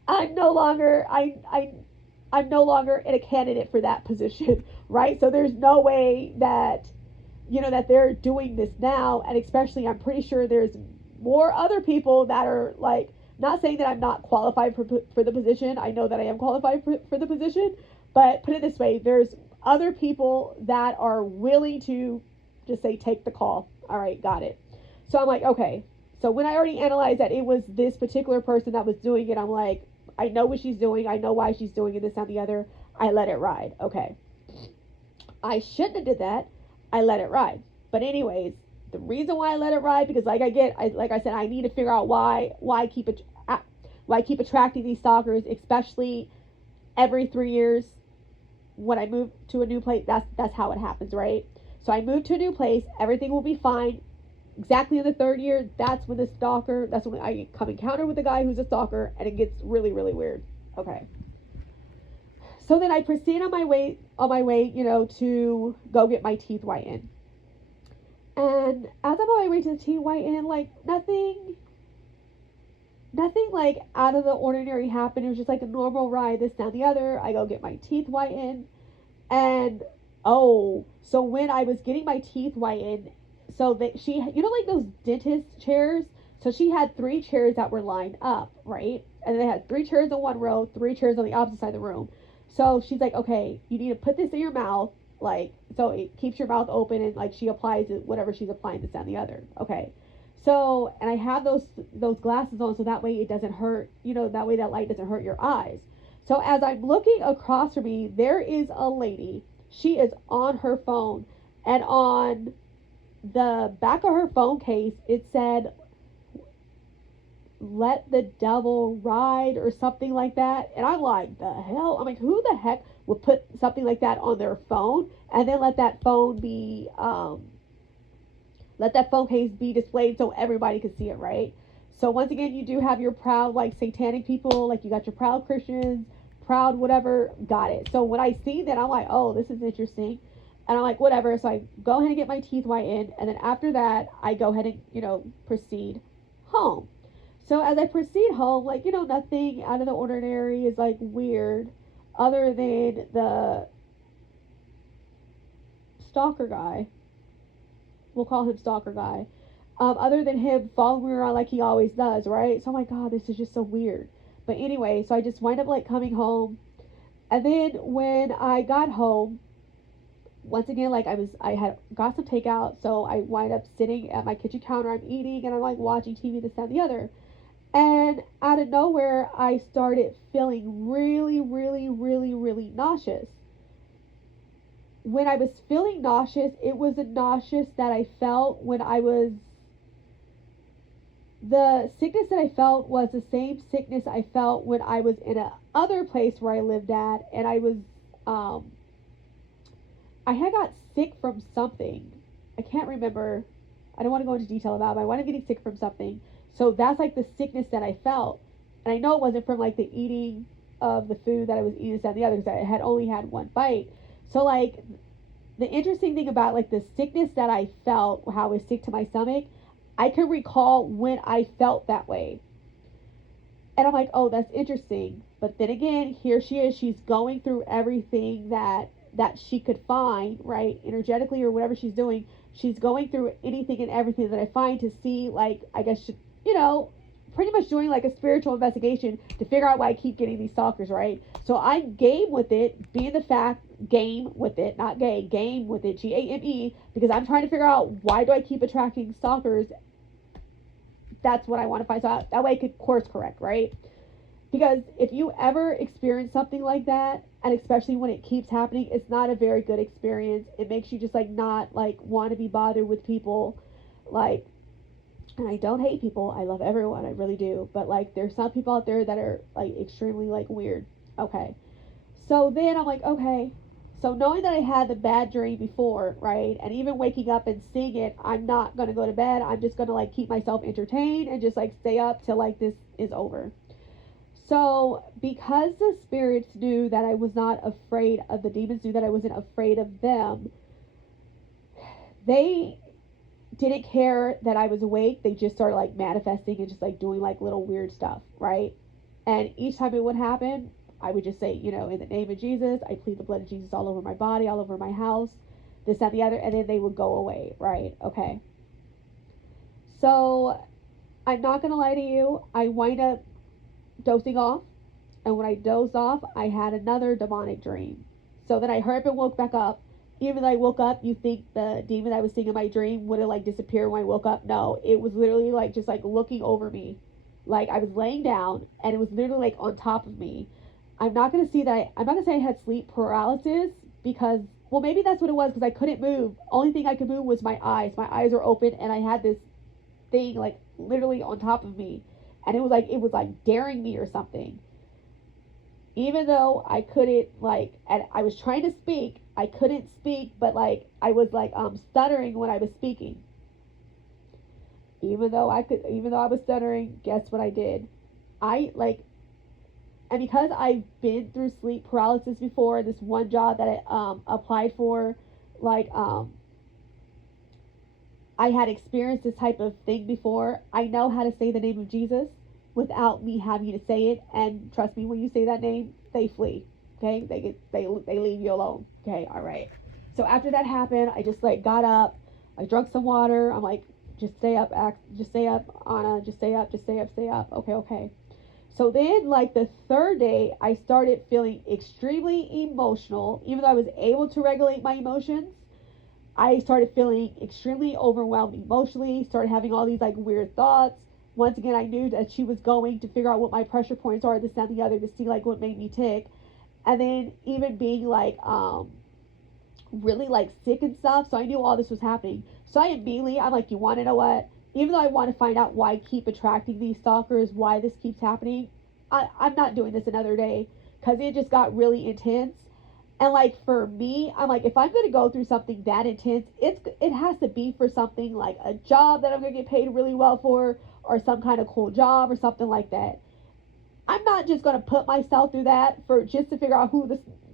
I'm no longer I'm no longer a candidate for that position, right? So there's no way that that they're doing this now, and especially I'm pretty sure there's more other people that are like, not saying that I'm not qualified for the position. I know that I am qualified for the position, but put it this way, there's other people that are willing to just say take the call. All right, got it. So I'm like, okay. So when I already analyzed that it was this particular person that was doing it, I'm like, I know what she's doing. I know why she's doing it, this and the other. I let it ride. Okay. I shouldn't have did that. I let it ride. But anyways, the reason why I let it ride, because like I said, I need to figure out why keep attracting these stalkers, especially every 3 years when I move to a new place. That's how it happens, right? So I moved to a new place. Everything will be fine. Exactly in the third year, that's when I come encounter with the guy who's a stalker, and it gets really, really weird. Okay. So then I proceed on my way, to go get my teeth whitened. And as I'm on my way to the teeth whitened, like nothing like out of the ordinary happened. It was just like a normal ride, this, that, and the other. I go get my teeth whitened, and so when I was getting my teeth whitened, so that she, like those dentist chairs. So she had 3 chairs that were lined up, right? And they had 3 chairs in one row, 3 chairs on the opposite side of the room. So she's like, okay, you need to put this in your mouth, like, so it keeps your mouth open, and like she applies it, whatever she's applying, this and the other. Okay. So, and I have those glasses on, so that way it doesn't hurt, that way that light doesn't hurt your eyes. So as I'm looking across from me, there is a lady. She is on her phone, and on the back of her phone case, it said, "Let the devil ride," or something like that. And I'm like, the hell? I'm like, who the heck would put something like that on their phone and then let that phone case be displayed so everybody could see it, right? So once again, you do have your proud, like, satanic people, like you got your proud Christians, proud whatever, got it. So when I see that, I'm like, oh, this is interesting. And I'm like, whatever. So I go ahead and get my teeth whitened. And then after that, I go ahead and, proceed home. So as I proceed home, like, nothing out of the ordinary is like weird other than the stalker guy. We'll call him stalker guy. Other than him following me around like he always does, right? So I'm like, God, this is just so weird. But anyway, so I just wind up like coming home. And then when I got home, once again, like I had got some takeout. So I wind up sitting at my kitchen counter. I'm eating and I'm like watching TV, this, that, and the other. And out of nowhere, I started feeling really, really, really, really nauseous. When I was feeling nauseous, it was a nauseous that I felt the sickness that I felt was the same sickness I felt when I was in a other place where I lived at, and I was, I had got sick from something. I can't remember. I don't want to go into detail about it, but I wanted getting sick from something. So that's like the sickness that I felt. And I know it wasn't from like the eating of the food that I was eating, this and the other, because I had only had one bite. So like the interesting thing about like the sickness that I felt, how I was sick to my stomach, I can recall when I felt that way. And I'm like, oh, that's interesting. But then again, here she is. She's going through everything that she could find, right? Energetically or whatever she's doing. She's going through anything and everything that I find to see, like, I guess, pretty much doing like a spiritual investigation to figure out why I keep getting these stalkers, right? So I'm game with it, being the fact, game with it, not gay, game with it, GAME, because I'm trying to figure out why do I keep attracting stalkers. That's what I want to find. So that way I could course correct, right? Because if you ever experience something like that, and especially when it keeps happening, it's not a very good experience. It makes you just like not like want to be bothered with people, like. And I don't hate people. I love everyone. I really do. But like, there's some people out there that are like extremely like weird. Okay. So then I'm like, okay. So knowing that I had the bad dream before, right? And even waking up and seeing it, I'm not going to go to bed. I'm just going to like keep myself entertained and just like stay up till like this is over. So, because the spirits knew that I was not afraid of the demons, knew that I wasn't afraid of them, they didn't care that I was awake. They just started like manifesting and just like doing like little weird stuff, right? And each time it would happen, I would just say, in the name of Jesus, I plead the blood of Jesus all over my body, all over my house, this, that, the other, and then they would go away, right? Okay. So I'm not gonna lie to you, I wind up dozing off, and when I dozed off, I had another demonic dream. So then I hurried up and woke back up. Even though I woke up, you think the demon I was seeing in my dream would have like disappeared when I woke up? No, it was literally like just like looking over me, like I was laying down, and it was literally like on top of me. I'm not gonna say I had sleep paralysis because, well, maybe that's what it was, because I couldn't move. Only thing I could move was my eyes. My eyes were open, and I had this thing like literally on top of me, and it was like daring me or something. Even though I couldn't, like, and I was trying to speak, I couldn't speak, but like I was like stuttering when I was speaking. Even though I was stuttering, guess what I did? I like, and because I've been through sleep paralysis before, this one job that I applied for, like I had experienced this type of thing before. I know how to say the name of Jesus without me having to say it, and trust me, when you say that name, they flee. Okay, they leave you alone. Okay, all right. So after that happened, I just like got up, I drank some water. I'm like, just stay up, just stay up, Anna, just stay up, just stay up, stay up. Okay, okay. So then, like the third day, I started feeling extremely emotional, even though I was able to regulate my emotions. I started feeling extremely overwhelmed emotionally, started having all these like weird thoughts. Once again, I knew that she was going to figure out what my pressure points are, this, that, and the other, to see like what made me tick. And then even being like really like sick and stuff. So I knew all this was happening. So I'm like, you want to know what? Even though I want to find out why I keep attracting these stalkers, why this keeps happening, I'm not doing this another day, because it just got really intense. And like for me, I'm like, if I'm gonna go through something that intense, it has to be for something like a job that I'm gonna get paid really well for, or some kind of cool job or something like that. I'm not just gonna put myself through that for just to figure out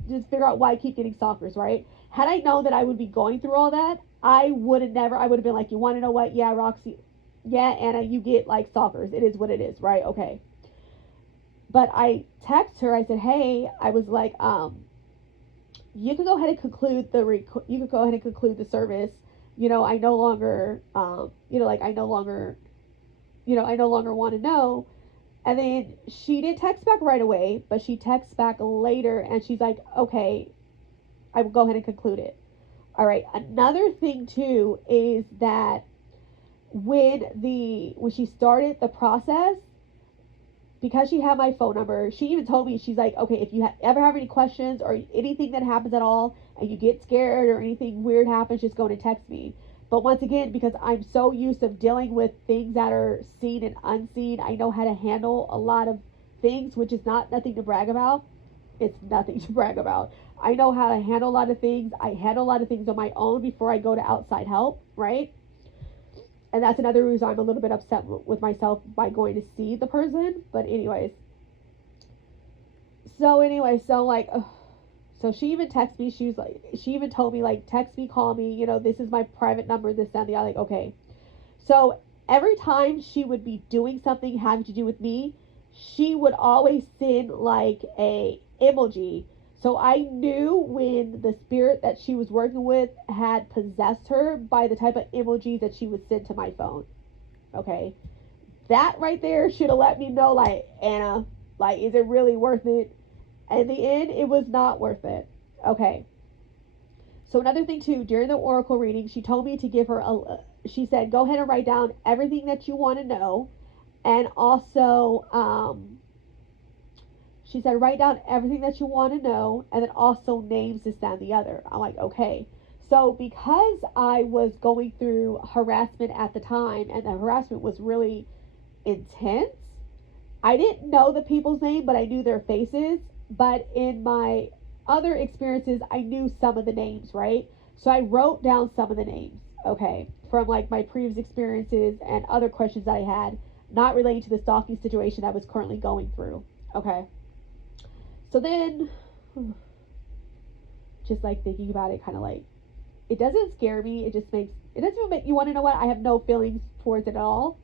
just figure out why I keep getting stalkers, right? Had I known that I would be going through all that, I would have never. I would have been like, you want to know what? Yeah, Roxy. Yeah, Anna, you get like stalkers. It is what it is, right? Okay. But I text her. I said, hey, I was like, you can go ahead and conclude you could go ahead and conclude the service. I no longer, like I no longer want to know. And then she didn't text back right away, but she texts back later, and she's like, okay, I will go ahead and conclude it. All right. Another thing too is that when she started the process, because she had my phone number, she even told me, she's like, okay, if you ever have any questions or anything that happens at all, and you get scared or anything weird happens, just go and text me. But once again, because I'm so used to dealing with things that are seen and unseen, I know how to handle a lot of things, which is nothing to brag about. It's nothing to brag about. I know how to handle a lot of things. I handle a lot of things on my own before I go to outside help, right? And that's another reason I'm a little bit upset with myself by going to see the person. But anyways, so like, so she even texted me. She even told me like, text me, call me. This is my private number. This, that, and the other. Like, okay. So every time she would be doing something having to do with me, she would always send like a emoji. So I knew when the spirit that she was working with had possessed her by the type of emojis that she would send to my phone. Okay. That right there should have let me know, like, Anna, like, is it really worth it? And in the end, it was not worth it. Okay. So another thing too, during the oracle reading, she told me to give her she said, go ahead and write down everything that you want to know. And also, she said, write down everything that you want to know, and then also names this, that, and the other. I'm like, okay. So because I was going through harassment at the time, and the harassment was really intense, I didn't know the people's name, but I knew their faces. But in my other experiences, I knew some of the names, right? So I wrote down some of the names, okay, from like my previous experiences and other questions that I had, not relating to the stalking situation I was currently going through. Okay. So then, just like thinking about it, kind of like, it doesn't scare me. It just makes, it doesn't even make, you want to know what? I have no feelings towards it at all.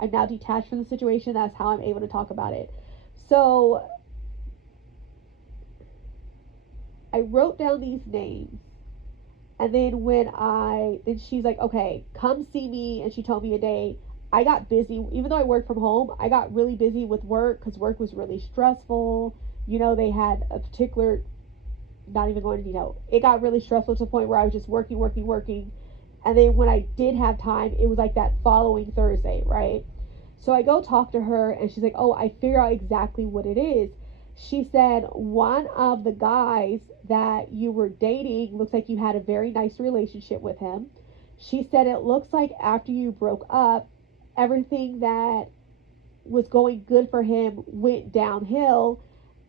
I'm now detached from the situation. That's how I'm able to talk about it. So I wrote down these names. And then then she's like, okay, come see me. And she told me a day. I got busy, even though I worked from home, I got really busy with work because work was really stressful. You know, they had a particular, not even going to detail, it got really stressful to the point where I was just working, working, working. And then when I did have time, it was like that following Thursday, right? So I go talk to her and she's like, oh, I figure out exactly what it is. She said, one of the guys that you were dating looks like you had a very nice relationship with him. She said, it looks like after you broke up, everything that was going good for him went downhill.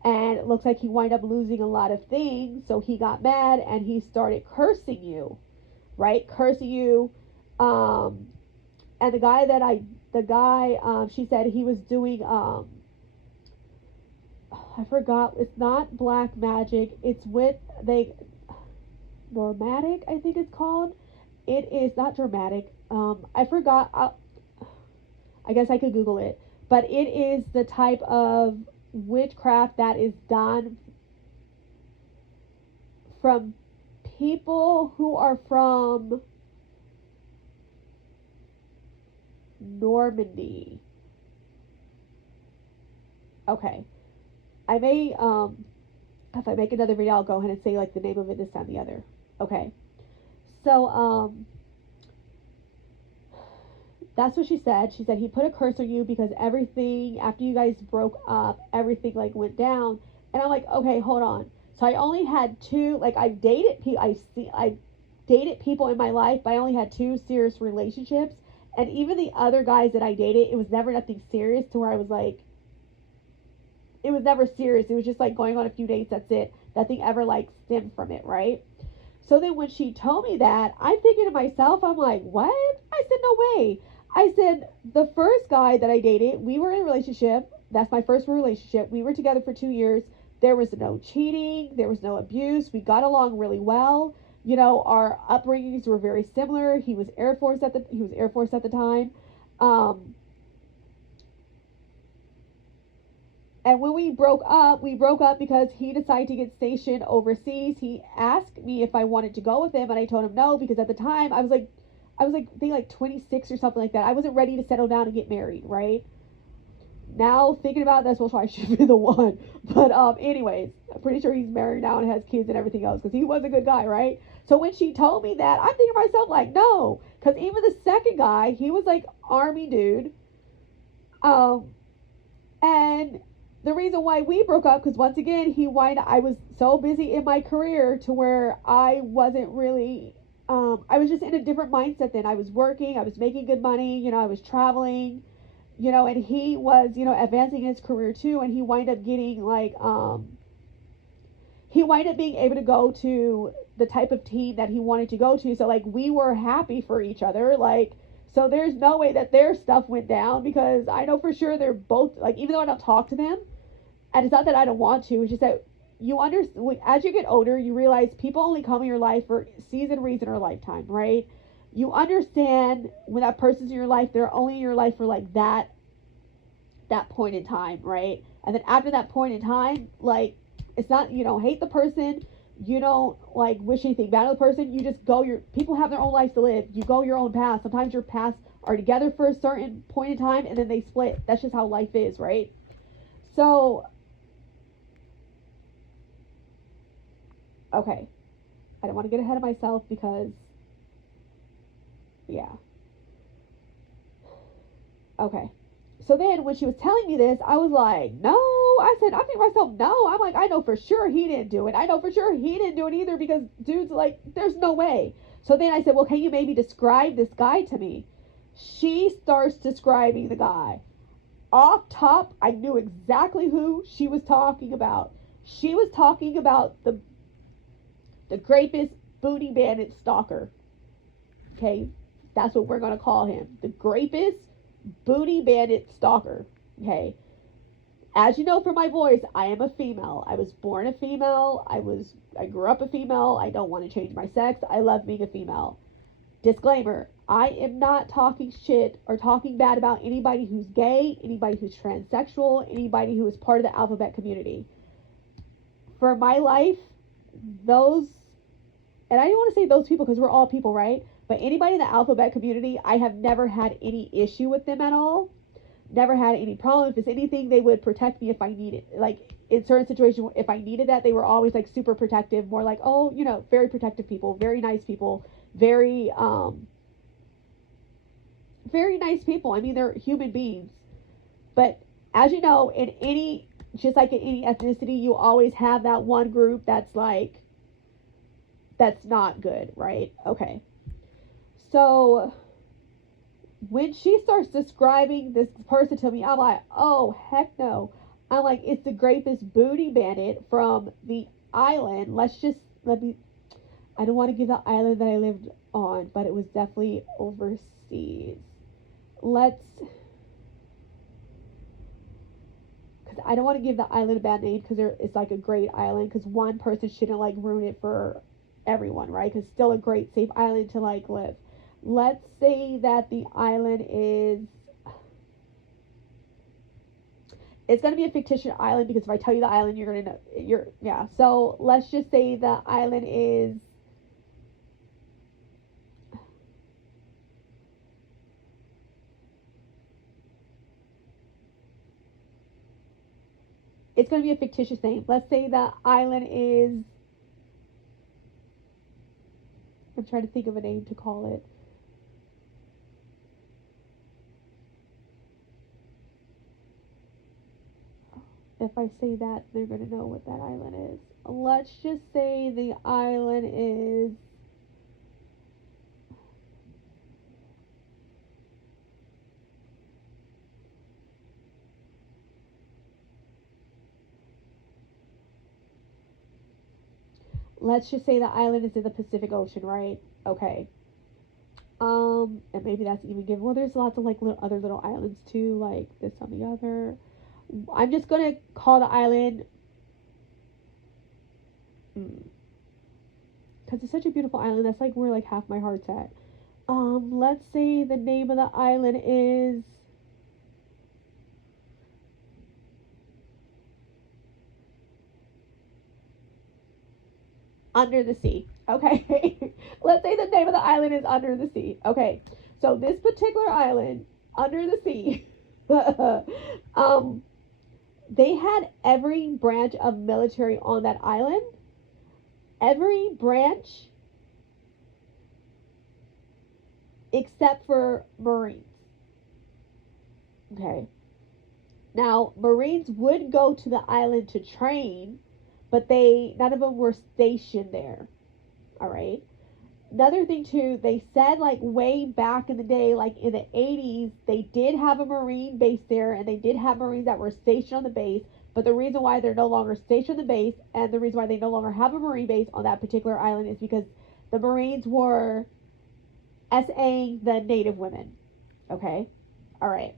And it looks like he wound up losing a lot of things. So he got mad and he started cursing you, right? Cursing you. Um, and she said he was doing, I forgot, it's not black magic, it's with, normatic, I think it's called. It is not dramatic. I forgot, I guess I could Google it, but it is the type of witchcraft that is done from people who are from Normandy. Okay. I may, if I make another video, I'll go ahead and say like the name of it this time, the other. Okay. So, that's what she said. She said he put a curse on you because everything, after you guys broke up, everything like went down. And I'm like, okay, hold on. So I only had two, like I dated people in my life, but I only had two serious relationships. And even the other guys that I dated, it was never nothing serious to where I was like, it was never serious. It was just like going on a few dates. That's it. Nothing ever like stemmed from it, right? So then when she told me that, I'm thinking to myself, I'm like, what? I said, no way. I said, the first guy that I dated, we were in a relationship. That's my first relationship. We were together for 2 years. There was no cheating. There was no abuse. We got along really well. You know, our upbringings were very similar. He was Air Force at the time. Um, And when we broke up because he decided to get stationed overseas. He asked me if I wanted to go with him, and I told him no because at the time I was like, I think like 26 or something like that. I wasn't ready to settle down and get married, right? Now thinking about this, well, I should be the one. But anyways, I'm pretty sure he's married now and has kids and everything else because he was a good guy, right? So when she told me that, I'm thinking to myself like, no, because even the second guy, he was like army dude, um, and the reason why we broke up because once again I was so busy in my career to where I wasn't really I was just in a different mindset then. I was working, I was making good money, you know, I was traveling, you know, and he was, you know, advancing his career too, and he wind up getting like he wind up being able to go to the type of team that he wanted to go to. So like we were happy for each other. Like so there's no way that their stuff went down because I know for sure they're both like, even though I don't talk to them, and it's not that I don't want to, it's just that you understand as you get older, you realize people only come in your life for season, reason, or lifetime, right? You understand when that person's in your life, they're only in your life for like that point in time, right? And then after that point in time, like it's not, you don't hate the person, you don't like wish anything bad on the person, you just go your people have their own lives to live. You go your own path. Sometimes your paths are together for a certain point in time and then they split. That's just how life is, right? So okay. I don't want to get ahead of myself because yeah. Okay. So then when she was telling me this, I was like, no. I said, I'm thinking to myself, no. I'm like, I know for sure he didn't do it. I know for sure he didn't do it either because dude's like, there's no way. So then I said, well, can you maybe describe this guy to me? She starts describing the guy. Off top, I knew exactly who she was talking about. She was talking about the rapist, booty bandit, stalker. Okay, that's what we're gonna call him. The rapist, booty bandit, stalker. Okay, As you know from my voice, I am a female. I was born a female. I grew up a female. I don't want to change my sex. I love being a female. Disclaimer, I am not talking shit or talking bad about anybody who's gay, anybody who's transsexual, anybody who is part of the alphabet community. For my life, those, and I don't want to say those people because we're all people, right? But anybody in the alphabet community, I have never had any issue with them at all. Never had any problem. If it's anything, they would protect me if I needed, like in certain situations, if I needed that, they were always like super protective, more like, oh, you know, very protective people, very nice people, very, very nice people. I mean, they're human beings. But as you know, in any, just like in any ethnicity, you always have that one group that's like, that's not good, right? Okay. So when she starts describing this person to me, I'm like, oh, heck no. I'm like, it's the Grapist Booty Bandit from the island. Let me, I don't want to give the island that I lived on, but it was definitely overseas. Let's, because I don't want to give the island a bad name because it's like a great island, because one person shouldn't like ruin it for everyone, right? Because it's still a great, safe island to like live. Let's say that the island is, it's going to be a fictitious island, because if I tell you the island, you're going to know, yeah. So let's just say the island is, it's going to be a fictitious name. Let's say the island is, I'm trying to think of a name to call it. If I say that, they're going to know what that island is. Let's just say the island is, let's just say the island is in the Pacific Ocean, right? Okay. And maybe that's even given. Well, there's lots of like other little islands too, like this on the other. I'm just gonna call the island, because it's such a beautiful island. That's like where like half my heart's at. Let's say the name of the island is, Under the Sea. Okay. Let's say the name of the island is Under the Sea. Okay. So this particular island, Under the Sea, they had every branch of military on that island. Every branch except for Marines. Okay. Now, Marines would go to the island to train, but none of them were stationed there. All right. Another thing too, they said like way back in the day, like in the 80s, they did have a Marine base there, and they did have Marines that were stationed on the base. But the reason why they're no longer stationed on the base, and the reason why they no longer have a Marine base on that particular island, is because the Marines were SAing the Native women. Okay? All right.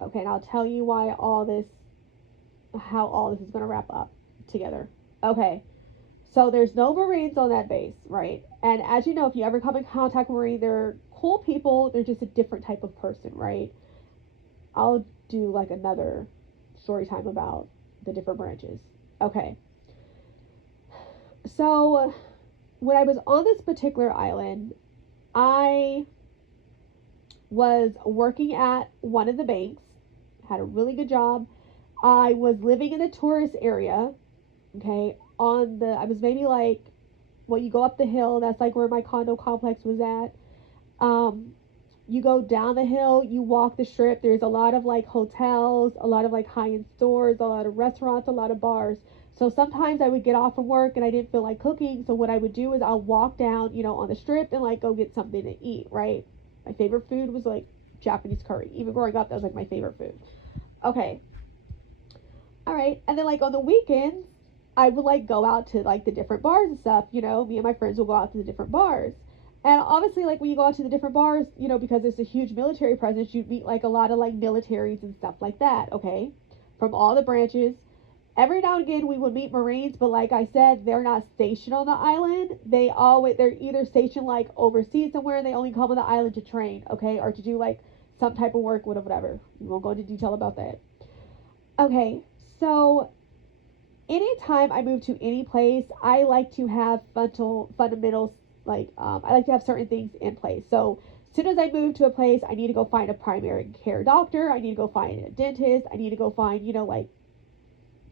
Okay, and I'll tell you how all this is going to wrap up together. Okay. So there's no Marines on that base, right? And as you know, if you ever come in contact with Marine, they're cool people. They're just a different type of person, right? I'll do like another story time about the different branches. Okay. So when I was on this particular island, I was working at one of the banks, had a really good job. I was living in a tourist area, okay? I was maybe like, well, you go up the hill, that's like where my condo complex was at. You go down the hill, you walk the strip, there's a lot of like hotels, a lot of like high-end stores, a lot of restaurants, a lot of bars. So sometimes I would get off from work and I didn't feel like cooking, so what I would do is I'll walk down, on the strip and like go get something to eat, right? My favorite food was like Japanese curry. Even growing up, that was like my favorite food. Okay. All right. And then like on the weekends, I would like go out to like the different bars and stuff, me and my friends will go out to the different bars. And obviously, like when you go out to the different bars, you know, because there's a huge military presence, you meet like a lot of like militaries and stuff like that, okay? From all the branches. Every now and again we would meet Marines, but like I said, they're not stationed on the island. They're either stationed like overseas somewhere and they only come on the island to train, okay? Or to do like some type of work, whatever. We won't go into detail about that. Okay, so anytime I move to any place, I like to have fundamentals, like I like to have certain things in place. So as soon as I move to a place, I need to go find a primary care doctor. I need to go find a dentist. I need to go find, you know, like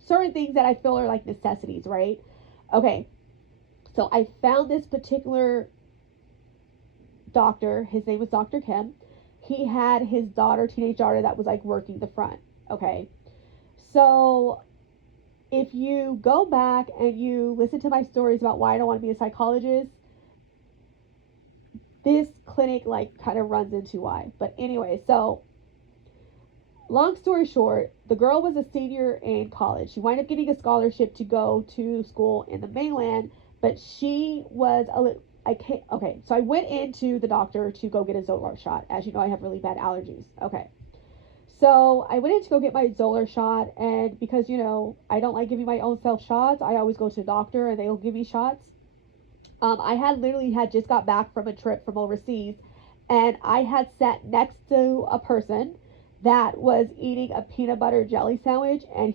certain things that I feel are like necessities, right? Okay, so I found this particular doctor. His name was Dr. Kim. He had his teenage daughter, that was like working the front. Okay, so if you go back and you listen to my stories about why I don't want to be a psychologist, this clinic like kind of runs into why. But anyway, so long story short, the girl was a senior in college. She wound up getting a scholarship to go to school in the mainland, but she was okay, so I went into the doctor to go get a Zolar shot. As you know, I have really bad allergies. Okay. So I went in to go get my Zolar shot, and because, you know, I don't like giving my own self shots, I always go to the doctor and they'll give me shots. I had just got back from a trip from overseas, and I had sat next to a person that was eating a peanut butter jelly sandwich, and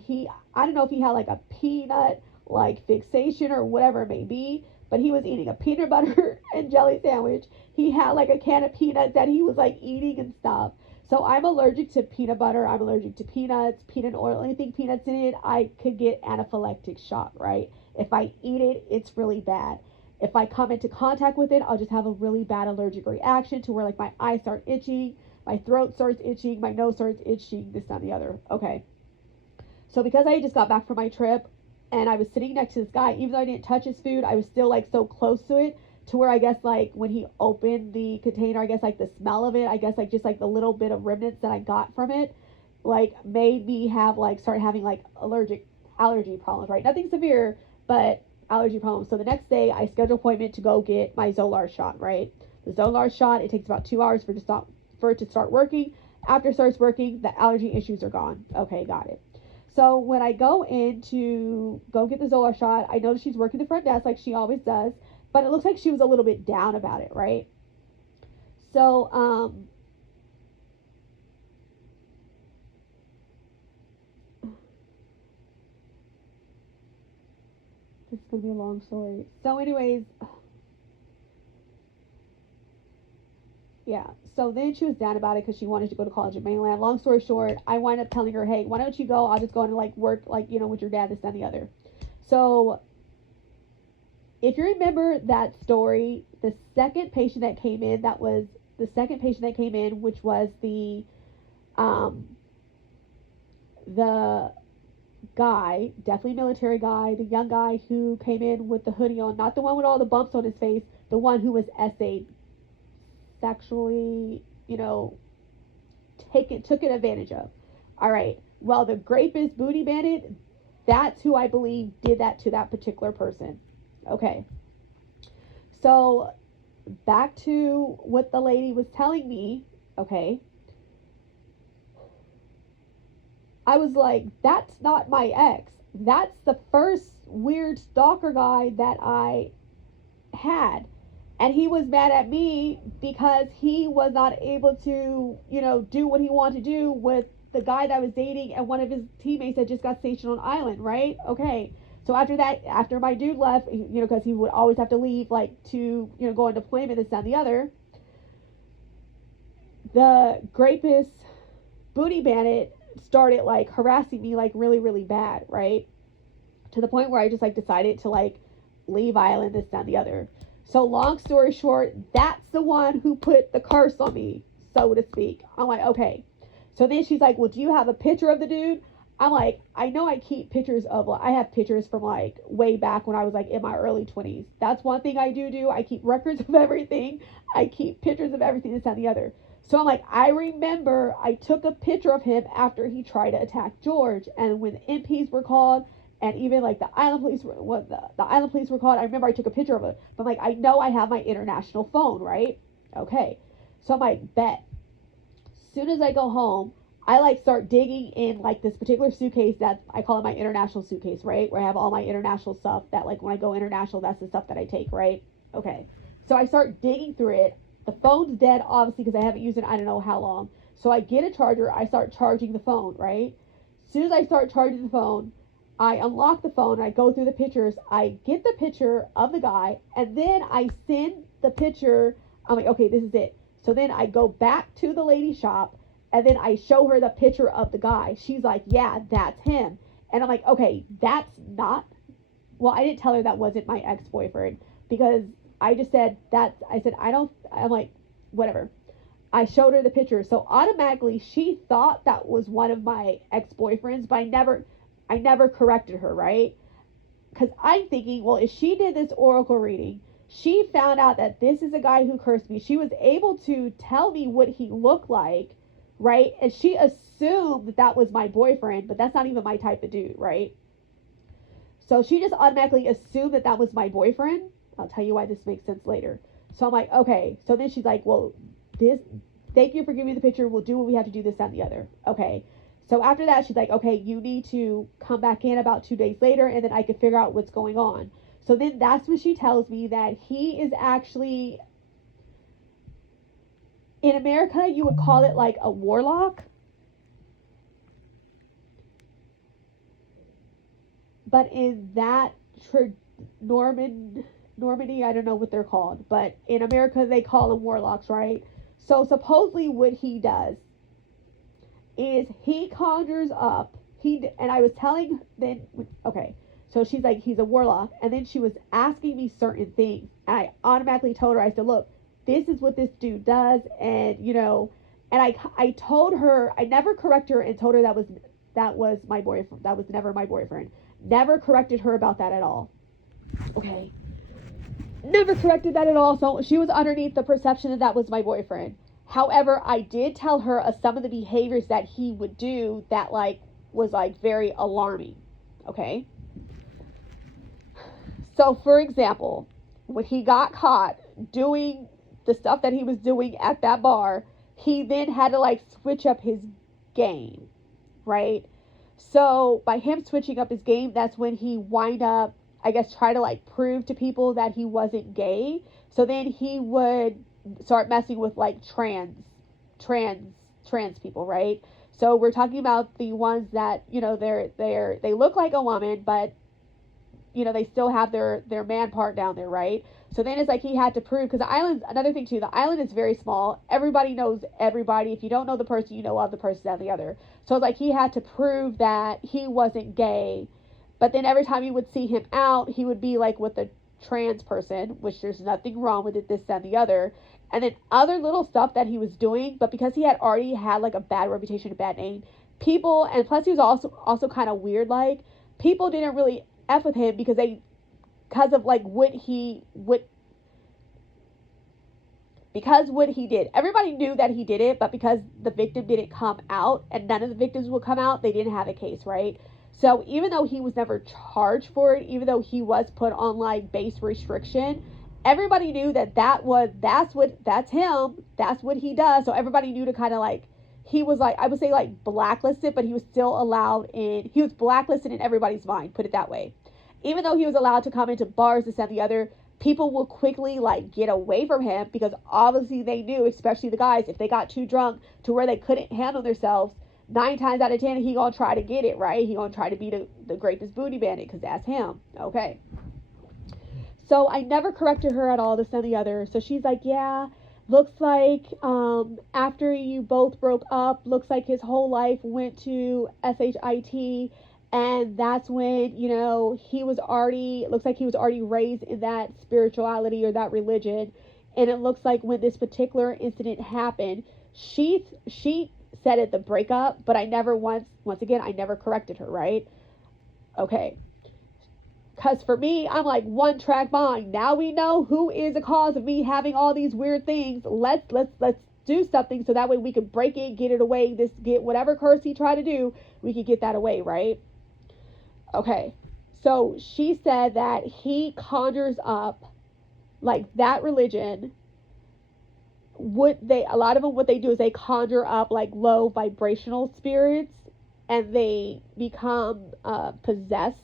I don't know if he had like a peanut like fixation or whatever it may be, but he was eating a peanut butter and jelly sandwich. He had like a can of peanuts that he was like eating and stuff. So I'm allergic to peanut butter. I'm allergic to peanuts, peanut oil, anything peanuts in it. I could get anaphylactic shock, right? If I eat it, it's really bad. If I come into contact with it, I'll just have a really bad allergic reaction to where like my eyes start itching, my throat starts itching, my nose starts itching, this, that, and the other. Okay. So because I just got back from my trip and I was sitting next to this guy, even though I didn't touch his food, I was still like so close to it to where I guess like when he opened the container, I guess like the smell of it, I guess like just like the little bit of remnants that I got from it, like made me have like start having like allergy problems, right? Nothing severe, but allergy problems. So the next day I scheduled an appointment to go get my Zolar shot, right? The Zolar shot, it takes about 2 hours for it to start working. After it starts working, the allergy issues are gone. Okay, got it. So when I go in to go get the Zolar shot, I notice she's working the front desk like she always does, but it looks like she was a little bit down about it, right? So, this is going to be a long story. So anyways, yeah. So then she was down about it because she wanted to go to college in mainland. Long story short, I wind up telling her, hey, why don't you go? I'll just go and like work like, you know, with your dad, this, that, and the other. So if you remember that story, the second patient that came in, which was the guy, definitely military guy, the young guy who came in with the hoodie on, not the one with all the bumps on his face, the one who was essayed sexually, you know, took it advantage of. All right. Well, the rapist booty bandit, that's who I believe did that to that particular person. Okay. So back to what the lady was telling me. Okay. I was like, that's not my ex. That's the first weird stalker guy that I had. And he was mad at me because he was not able to, you know, do what he wanted to do with the guy that I was dating, and one of his teammates that just got stationed on island, right? Okay. So after that, after my dude left, you know, because he would always have to leave, like, to, you know, go on deployment, this, that, and the other, the rapist booty bandit started, like, harassing me, like, really, really bad, right? To the point where I just, like, decided to, like, leave island, this, that, and the other. So long story short, that's the one who put the curse on me, so to speak. I'm like, okay. So then she's like, well, do you have a picture of the dude? I'm like, I know I keep pictures of, I have pictures from like way back when I was like in my early 20s. That's one thing I do. I keep records of everything. I keep pictures of everything, this, that, and the other. So I'm like, I remember I took a picture of him after he tried to attack George. And when the MPs were called, And even like the island police were what the island police were called. I remember I took a picture of it, but I'm like, I know I have my international phone, right? Okay, so I'm like, bet. As soon as I go home, I like start digging in like this particular suitcase that I call it my international suitcase, right? Where I have all my international stuff that like when I go international, that's the stuff that I take, right? Okay. So I start digging through it. The phone's dead, obviously, because I haven't used it I don't know how long. So I get a charger. I start charging the phone, right? As soon as I start charging the phone, I unlock the phone. I go through the pictures. I get the picture of the guy, and then I send the picture. I'm like, okay, this is it. So then I go back to the lady shop, and then I show her the picture of the guy. She's like, yeah, that's him. And I'm like, okay, that's not. Well, I didn't tell her that wasn't my ex-boyfriend because I just said that. I said, I don't. I'm like, whatever. I showed her the picture. So automatically she thought that was one of my ex-boyfriends, but I never corrected her, right? Because I'm thinking, well, if she did this oracle reading, she found out that this is a guy who cursed me. She was able to tell me what he looked like, right? And she assumed that that was my boyfriend, but that's not even my type of dude, right? So she just automatically assumed that that was my boyfriend. I'll tell you why this makes sense later. So I'm like, okay. So then she's like, well, thank you for giving me the picture. We'll do what we have to do, this, that, and the other. Okay. So after that, she's like, okay, you need to come back in about 2 days later, and then I can figure out what's going on. So then that's when she tells me that he is actually, in America, you would call it like a warlock. But in that Normandy, I don't know what they're called, but in America, they call them warlocks, right? So supposedly what he does is he conjures up, and I was telling then, okay, so she's like, he's a warlock, and then she was asking me certain things, and I automatically told her, I said, look, this is what this dude does, and and I told her, I never corrected her and told her that was my boyfriend, that was never my boyfriend, never corrected her about that at all, okay, never corrected that at all, so she was underneath the perception that that was my boyfriend. However, I did tell her of some of the behaviors that he would do that like was like very alarming. Okay. So for example, when he got caught doing the stuff that he was doing at that bar, he then had to like switch up his game, right? So by him switching up his game, that's when he wind up, I guess, try to like prove to people that he wasn't gay. So then he would start messing with like trans people, right? So we're talking about the ones that, they look like a woman, but they still have their man part down there, right? So then it's like he had to prove, because the island, another thing too, the island is very small. Everybody knows everybody. If you don't know the person, you know of the person and the other. So it's like he had to prove that he wasn't gay. But then every time you would see him out, he would be like with a trans person, which there's nothing wrong with it, this and the other. And then other little stuff that he was doing, but because he had already had like a bad reputation, a bad name, people, and plus he was also kind of weird, like people didn't really F with him because of like what he did. Everybody knew that he did it, but because the victim didn't come out and none of the victims would come out, they didn't have a case, right? So even though he was never charged for it, even though he was put on like base restriction, everybody knew that's him, that's what he does. So everybody knew to kind of like, he was like, I would say like blacklisted, but he was still he was blacklisted in everybody's mind, put it that way. Even though he was allowed to come into bars, this and the other, people will quickly like get away from him because obviously they knew, especially the guys, if they got too drunk to where they couldn't handle themselves, 9 times out of 10, he gonna try to get it, right? He gonna try to be the greatest booty bandit because that's him. Okay. So I never corrected her at all, this and the other. So she's like, yeah, looks like after you both broke up, looks like his whole life went to SHIT. And that's when, looks like he was already raised in that spirituality or that religion. And it looks like when this particular incident happened, she said at the breakup, but I never once again, I never corrected her, right? Okay. Because for me, I'm like one track mind. Now we know who is the cause of me having all these weird things. Let's do something so that way we can break it, get it away. Get whatever curse he tried to do, we can get that away, right? Okay. So she said that he conjures up, like, that religion, a lot of them, what they do is they conjure up like low vibrational spirits, and they become possessed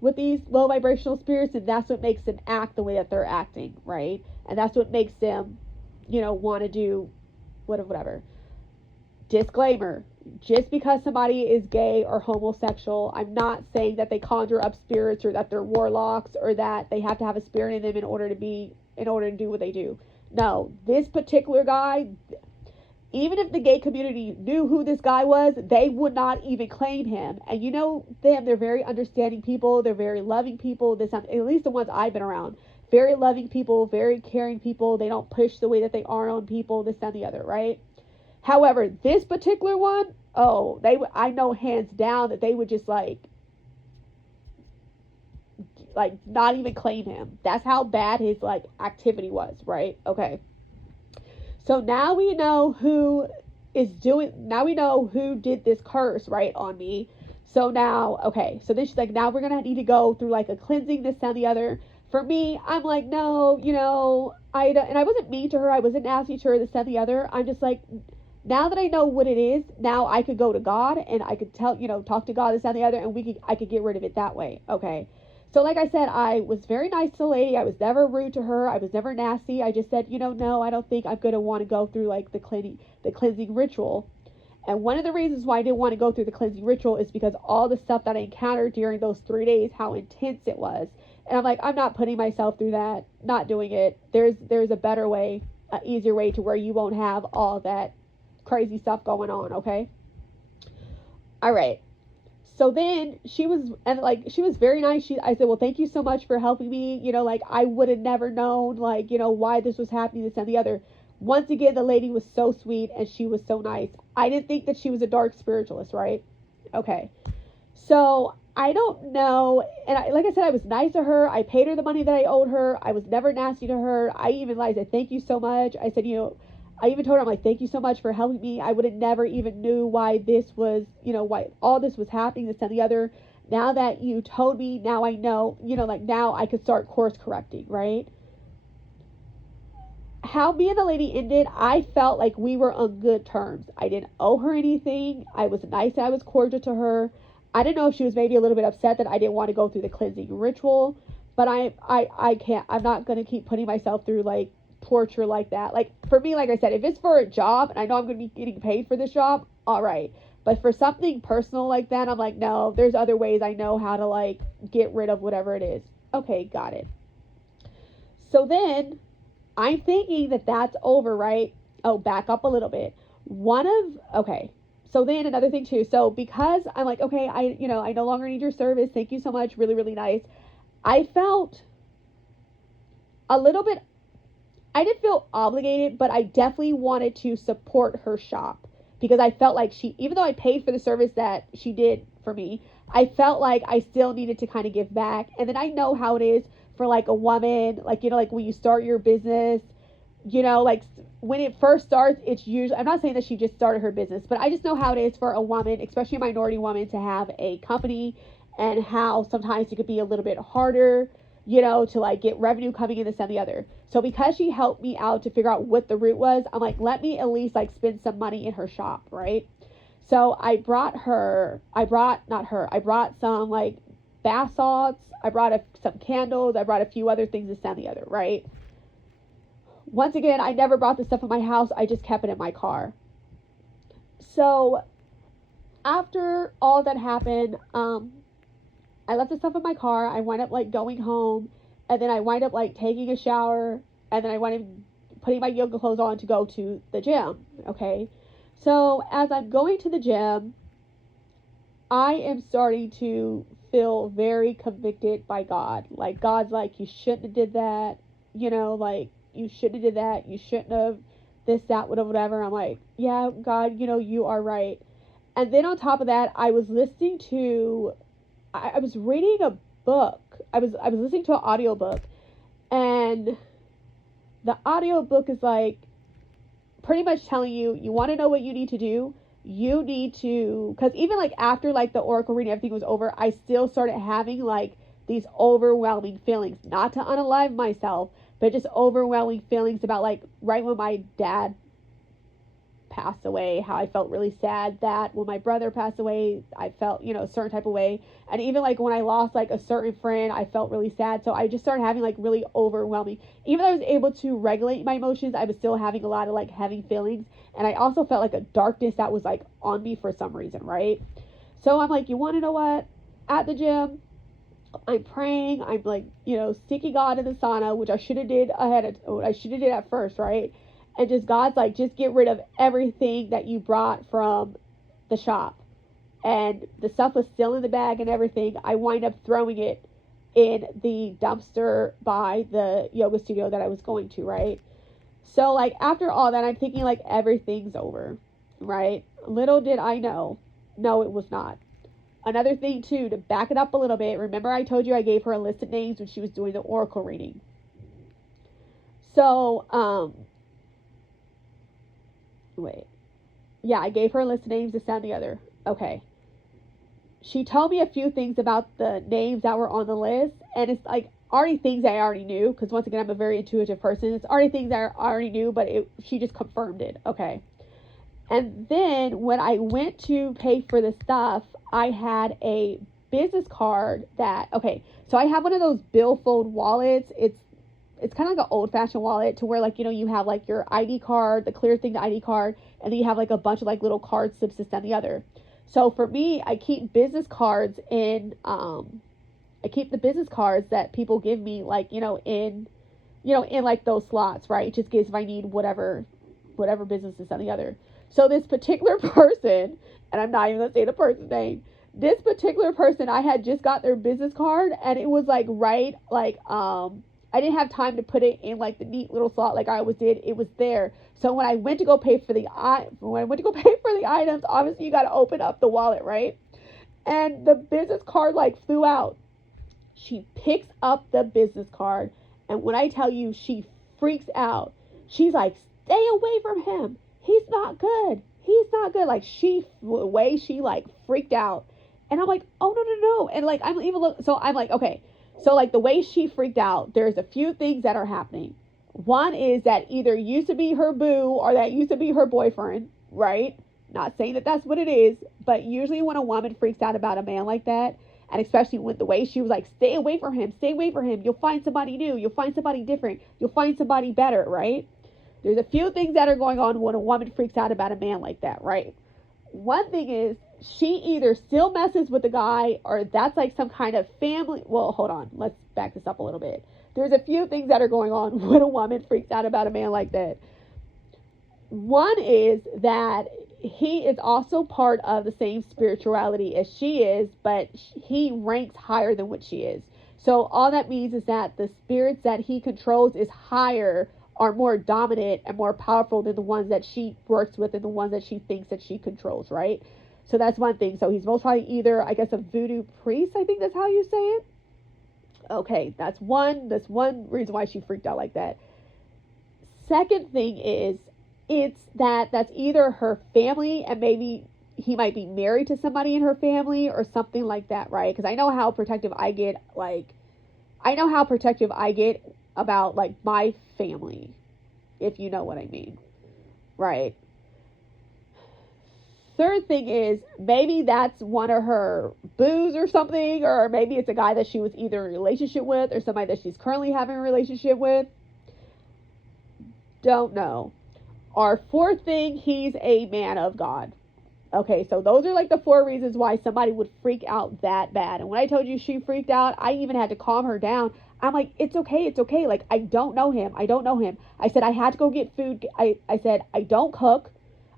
with these low vibrational spirits, and that's what makes them act the way that they're acting, right? And that's what makes them, want to do whatever. Disclaimer: just because somebody is gay or homosexual, I'm not saying that they conjure up spirits, or that they're warlocks, or that they have to have a spirit in them in order to do what they do. No, this particular guy, even if the gay community knew who this guy was, they would not even claim him. And they're very understanding people. They're very loving people. At least the ones I've been around. Very loving people, very caring people. They don't push the way that they are on people, this, that, and the other, right? However, this particular one, I know hands down that they would just like not even claim him. That's how bad his like activity was, right? Okay. So now we know who did this curse, right, on me. So now, okay, so then she's like, now we're going to need to go through like a cleansing, this, and the other. For me, I'm like, no, and I wasn't mean to her. I wasn't nasty to her, this, and the other. I'm just like, now that I know what it is, now I could go to God and I could talk to God, this, and the other, and I could get rid of it that way. Okay. So like I said, I was very nice to the lady. I was never rude to her. I was never nasty. I just said, no, I don't think I'm going to want to go through like the cleansing ritual. And one of the reasons why I didn't want to go through the cleansing ritual is because all the stuff that I encountered during those 3 days, how intense it was. And I'm like, I'm not putting myself through that, not doing it. There's a better way, an easier way to where you won't have all that crazy stuff going on, okay? All right. So then she was very nice. I said, well, thank you so much for helping me. I would have never known, why this was happening, this and the other. Once again, the lady was so sweet and she was so nice. I didn't think that she was a dark spiritualist, right? Okay. So I don't know. And like I said, I was nice to her. I paid her the money that I owed her. I was never nasty to her. I even said, thank you so much. I said, I even told her, I'm like, thank you so much for helping me. I would have never even knew why this was, why all this was happening, this and the other. Now that you told me, now I know, now I could start course correcting, right? How me and the lady ended, I felt like we were on good terms. I didn't owe her anything. I was nice. I was cordial to her. I didn't know if she was maybe a little bit upset that I didn't want to go through the cleansing ritual, but I can't, I'm not going to keep putting myself through like torture like that. Like for me, like I said, if it's for a job and I know I'm going to be getting paid for this job, all right. But for something personal like that, I'm like, no, there's other ways I know how to like get rid of whatever it is. Okay, got it. So then I'm thinking that that's over, right? Oh, back up a little bit. Okay. So then another thing too. So because I'm like, okay, I no longer need your service. Thank you so much. Really, really nice. I felt a little bit, I didn't feel obligated, but I definitely wanted to support her shop because I felt like even though I paid for the service that she did for me, I felt like I still needed to kind of give back. And then I know how it is for like a woman, like, like when you start your business, like when it first starts, it's usually, I'm not saying that she just started her business, but I just know how it is for a woman, especially a minority woman, to have a company, and how sometimes it could be a little bit harder, to like get revenue coming in, this and the other. So because she helped me out to figure out what the route was, I'm like, let me at least like spend some money in her shop, right? So I brought some like bath salts, I brought some candles, I brought a few other things, this and the other, right? Once again, I never brought this stuff in my house. I just kept it in my car. So after all that happened, I left the stuff in my car. I wound up like going home, and then I wind up like taking a shower, and then I wind up putting my yoga clothes on to go to the gym. Okay. So as I'm going to the gym, I am starting to feel very convicted by God. Like God's like, you shouldn't have did that. Like you shouldn't have did that. You shouldn't have this, that, whatever. I'm like, yeah, God, you are right. And then on top of that, I was listening to, I was reading a book. I was listening to an audiobook, and the audiobook is like pretty much telling you want to know what you need to do. You need to, because even like after like the oracle reading, everything was over, I still started having like these overwhelming feelings, not to unalive myself, but just overwhelming feelings about like right when my dad passed away, how I felt really sad. That when my brother passed away, I felt, a certain type of way. And even like when I lost like a certain friend, I felt really sad. So I just started having like really overwhelming, even though I was able to regulate my emotions, I was still having a lot of like heavy feelings. And I also felt like a darkness that was like on me for some reason, right? So I'm like, you want to know what? At the gym, I'm praying. I'm like, seeking God in the sauna, which I should have did at first, right? And just God's like, just get rid of everything that you brought from the shop. And the stuff was still in the bag and everything. I wind up throwing it in the dumpster by the yoga studio that I was going to, right? So like after all that, I'm thinking like everything's over, right? Little did I know, no, it was not. Another thing too, to back it up a little bit, remember I told you I gave her a list of names when she was doing the oracle reading. So, I gave her a list of names, this, that, and the other. Okay. She told me a few things about the names that were on the list, and it's like already things I already knew, because once again, I'm a very intuitive person. It's already things I already knew, but she just confirmed it. Okay. And then when I went to pay for the stuff, I had a business card so I have one of those billfold wallets. It's kind of like an old-fashioned wallet to where like, you have like your ID card, the clear thing, the ID card, and then you have like a bunch of like little card slips this and the other. So for me, I keep business cards in, I keep the business cards that people give me like, in like those slots, right? Just in case if I need whatever business this and the other. So this particular person, and I'm not even going to say the person's name, this particular person, I had just got their business card, and it was like, I didn't have time to put it in like the neat little slot like I always did. It was there. So when I went to go pay for the items, obviously you got to open up the wallet, right? And the business card like flew out. She picks up the business card, and when I tell you, she freaks out. She's like, "Stay away from him. He's not good. He's not good." Like the way she like freaked out. And I'm like, "Oh, no." And like, I'm like, okay. So like the way she freaked out, there's a few things that are happening. One is that either used to be her boo or that used to be her boyfriend, right? Not saying that that's what it is, but usually when a woman freaks out about a man like that, and especially with the way she was like, "Stay away from him. Stay away from him. You'll find somebody new. You'll find somebody different. You'll find somebody better," right? There's a few things that are going on when a woman freaks out about a man like that, right? One thing is she either still messes with the guy or that's like some kind of family. Well, hold on. Let's back this up a little bit. There's a few things that are going on when a woman freaks out about a man like that. One is that he is also part of the same spirituality as she is, but he ranks higher than what she is. So all that means is that the spirits that he controls is higher, are more dominant and more powerful than the ones that she works with and the ones that she thinks that she controls, right? So that's one thing. So he's most probably either, I guess, a voodoo priest. I think that's how you say it. Okay, that's one reason why she freaked out like that. Second thing is, that's either her family, and maybe he might be married to somebody in her family or something like that, right? Because I know how protective I get, about like my family, if you know what I mean, right? Third thing is maybe that's one of her boos or something, or maybe it's a guy that she was either in a relationship with or somebody that she's currently having a relationship with. Don't know. Our fourth thing, he's a man of God. Okay, so those are like the 4 reasons why somebody would freak out that bad. And when I told you she freaked out, I even had to calm her down. I'm like, it's okay. Like, I don't know him. I said, I had to go get food. I said, I don't cook.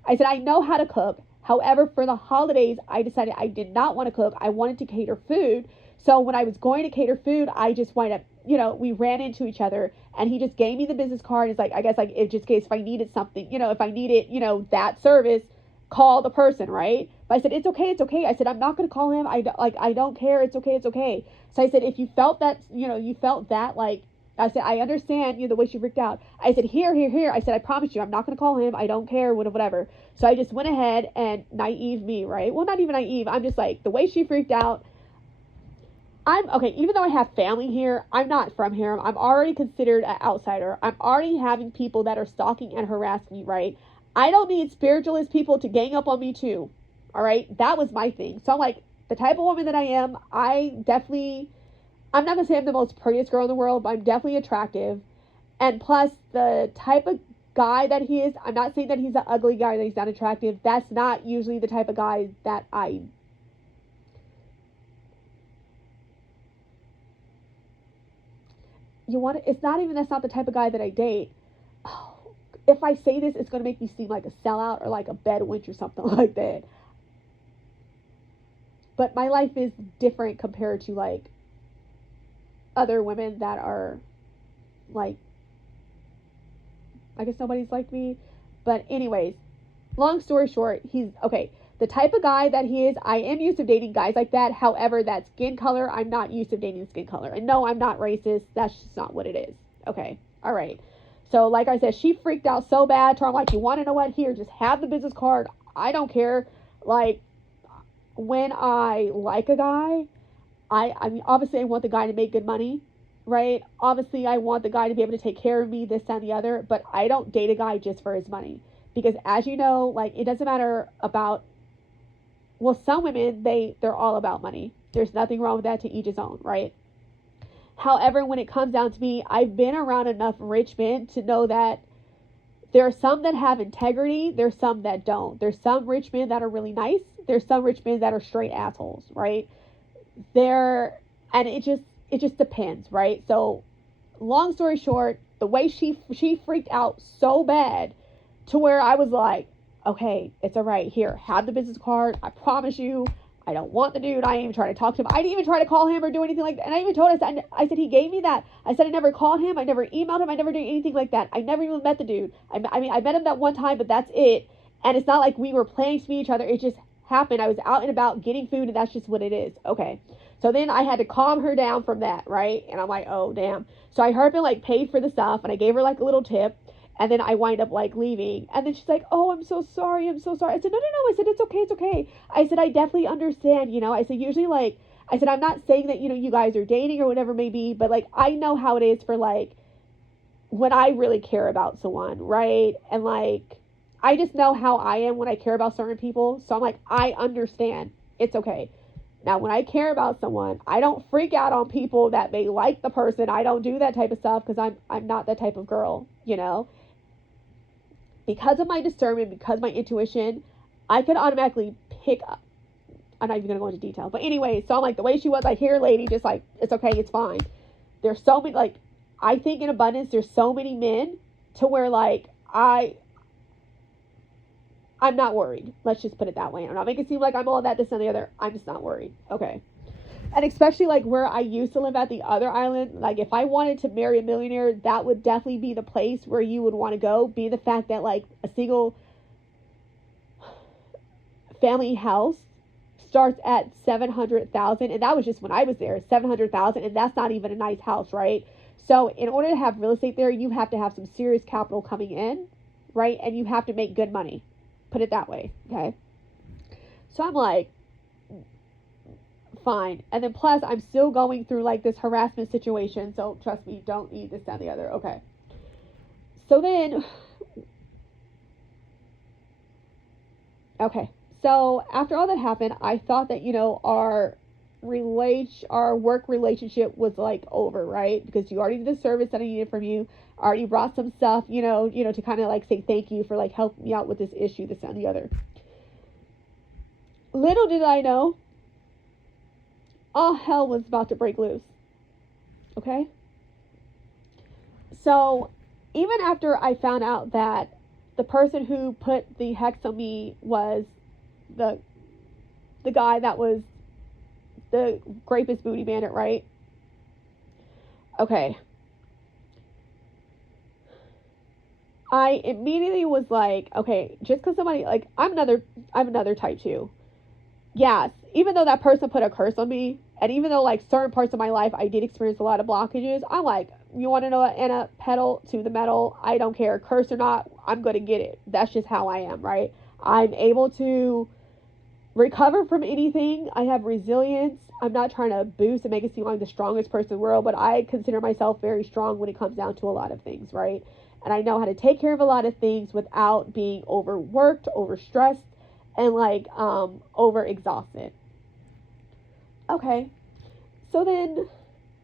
I said, I know how to cook. However, for the holidays, I decided I did not want to cook. I wanted to cater food. So when I was going to cater food, I just wind up, we ran into each other, and he just gave me the business card. It's like, I guess like it just case if I needed something, if I needed, that service, call the person, right? But I said, it's okay. I said, I'm not going to call him. I don't care. It's okay. So I said, if you felt that, like, I said, I understand, the way she freaked out. I said, here. I said, I promise you, I'm not going to call him. I don't care, whatever. So I just went ahead and naive me, right? Well, not even naive. I'm just like, the way she freaked out, I'm okay, even though I have family here, I'm not from here. I'm already considered an outsider. I'm already having people that are stalking and harassing me, right? I don't need spiritualist people to gang up on me too. All right? That was my thing. So I'm like, the type of woman that I am, I'm not gonna say I'm the most prettiest girl in the world, but I'm definitely attractive. And plus the type of guy that he is, I'm not saying that he's an ugly guy, that he's not attractive. That's not usually the type of guy that I you want to, it's not even that's not the type of guy that I date. Oh, if I say this, it's going to make me seem like a sellout or like a bad wench or something like that. But my life is different compared to like other women that are like, I guess nobody's like me. But anyways, long story short, he's okay. The type of guy that he is, I am used to dating guys like that. However, that skin color, I'm not used to dating skin color. And no, I'm not racist. That's just not what it is. Okay. All right. So, like I said, she freaked out so bad to her. I'm like, you want to know what? Here, just have the business card. I don't care. Like, when I like a guy, I mean, obviously, I want the guy to make good money, right? Obviously, I want the guy to be able to take care of me, this, that, and the other. But I don't date a guy just for his money. Because as you know, like, it doesn't matter about, well, some women, they're all about money. There's nothing wrong with that, to each his own, right? However, when it comes down to me, I've been around enough rich men to know that there are some that have integrity, there's some that don't. There's some rich men that are really nice, there's some rich men that are straight assholes, right? There, and it just depends, right? So, long story short, the way she freaked out so bad to where I was like, okay, it's all right. Here, have the business card. I promise you, I don't want the dude. I ain't even trying to talk to him. I didn't even try to call him or do anything like that. And I even told us, I said he gave me that. I said I never called him. I never emailed him. I never did anything like that. I never even met the dude. I mean, I met him that one time, but that's it. And it's not like we were planning to meet each other. It just happened. I was out and about getting food, and that's just what it is. Okay. So then I had to calm her down from that, right? And I'm like, oh, damn. So I hurt and like paid for the stuff, and I gave her like a little tip. And then I wind up like leaving. And then she's like, oh, I'm so sorry. I'm so sorry. I said, no, no, no. I said, it's okay. It's okay. I said, I definitely understand. You know, I said, usually like, I said, I'm not saying that, you know, you guys are dating or whatever it may be, but like, I know how it is for like, when I really care about someone, right? And like, I just know how I am when I care about certain people. So I'm like, I understand. It's okay. Now, when I care about someone, I don't freak out on people that may like the person. I don't do that type of stuff because I'm not that type of girl, you know? Because of my discernment, because of my intuition, I could automatically pick up. I'm not even going to go into detail. But anyway, so I'm like, the way she was, like, here, lady, just like, it's okay, it's fine. There's so many, like, I think in abundance, there's so many men to where, like, I'm not worried. Let's just put it that way. I'm not making it seem like I'm all that, this, and the other. I'm just not worried. Okay. And especially like where I used to live at the other island, like if I wanted to marry a millionaire, that would definitely be the place where you would want to go. Be the fact that like a single family house starts at 700,000, and that was just when I was there, 700,000, and that's not even a nice house, right? So in order to have real estate there, you have to have some serious capital coming in, right? And you have to make good money. Put it that way, okay? So I'm like, fine. And then plus I'm still going through like this harassment situation. So trust me, don't need this, that, and the other. Okay. So then, okay. So after all that happened, I thought that, you know, our work relationship was like over, right? Because you already did the service that I needed from you. I already brought some stuff, to kind of like say thank you for like helping me out with this issue, this, and the other. Little did I know, all hell was about to break loose. Okay? So, even after I found out that the person who put the hex on me was the guy that was the rapist booty bandit, right? Okay. I immediately was like, okay, just because somebody, like, I'm another type too. Yes, even though that person put a curse on me, and even though like certain parts of my life I did experience a lot of blockages, I'm like, you want to know, Anna, pedal to the metal. I don't care, curse or not, I'm gonna get it. That's just how I am, right? I'm able to recover from anything. I have resilience. I'm not trying to boost and make it seem like the strongest person in the world, but I consider myself very strong when it comes down to a lot of things, right? And I know how to take care of a lot of things without being overworked, overstressed, and like over exhausted. Okay. So then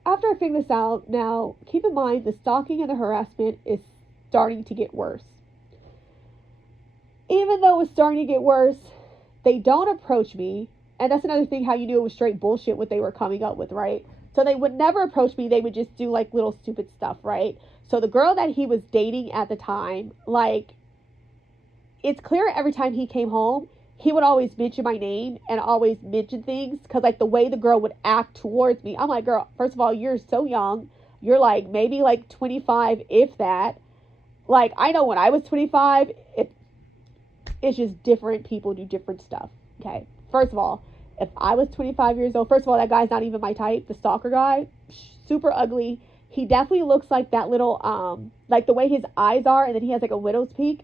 after I figure this out, now keep in mind the stalking and the harassment is starting to get worse. Even though it's starting to get worse, they don't approach me. And that's another thing, how you knew it was straight bullshit what they were coming up with, right? So they would never approach me. They would just do like little stupid stuff, right? So the girl that he was dating at the time, like, it's clear every time he came home, he would always mention my name and always mention things. Because like the way the girl would act towards me, I'm like, girl, first of all, you're so young. You're like maybe like 25, if that. Like, I know when I was 25, it's just different people do different stuff. Okay. First of all, if I was 25 years old, first of all, that guy's not even my type. The stalker guy, super ugly. He definitely looks like that little, like the way his eyes are, and then he has like a widow's peak.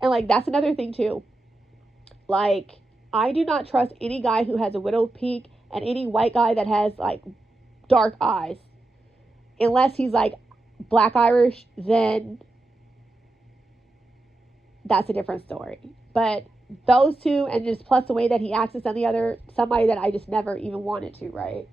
And like, that's another thing too. Like, I do not trust any guy who has a widow's peak and any white guy that has like dark eyes. Unless he's like black Irish, then that's a different story. But those two, and just plus the way that he acts on the other, somebody that I just never even wanted to, right?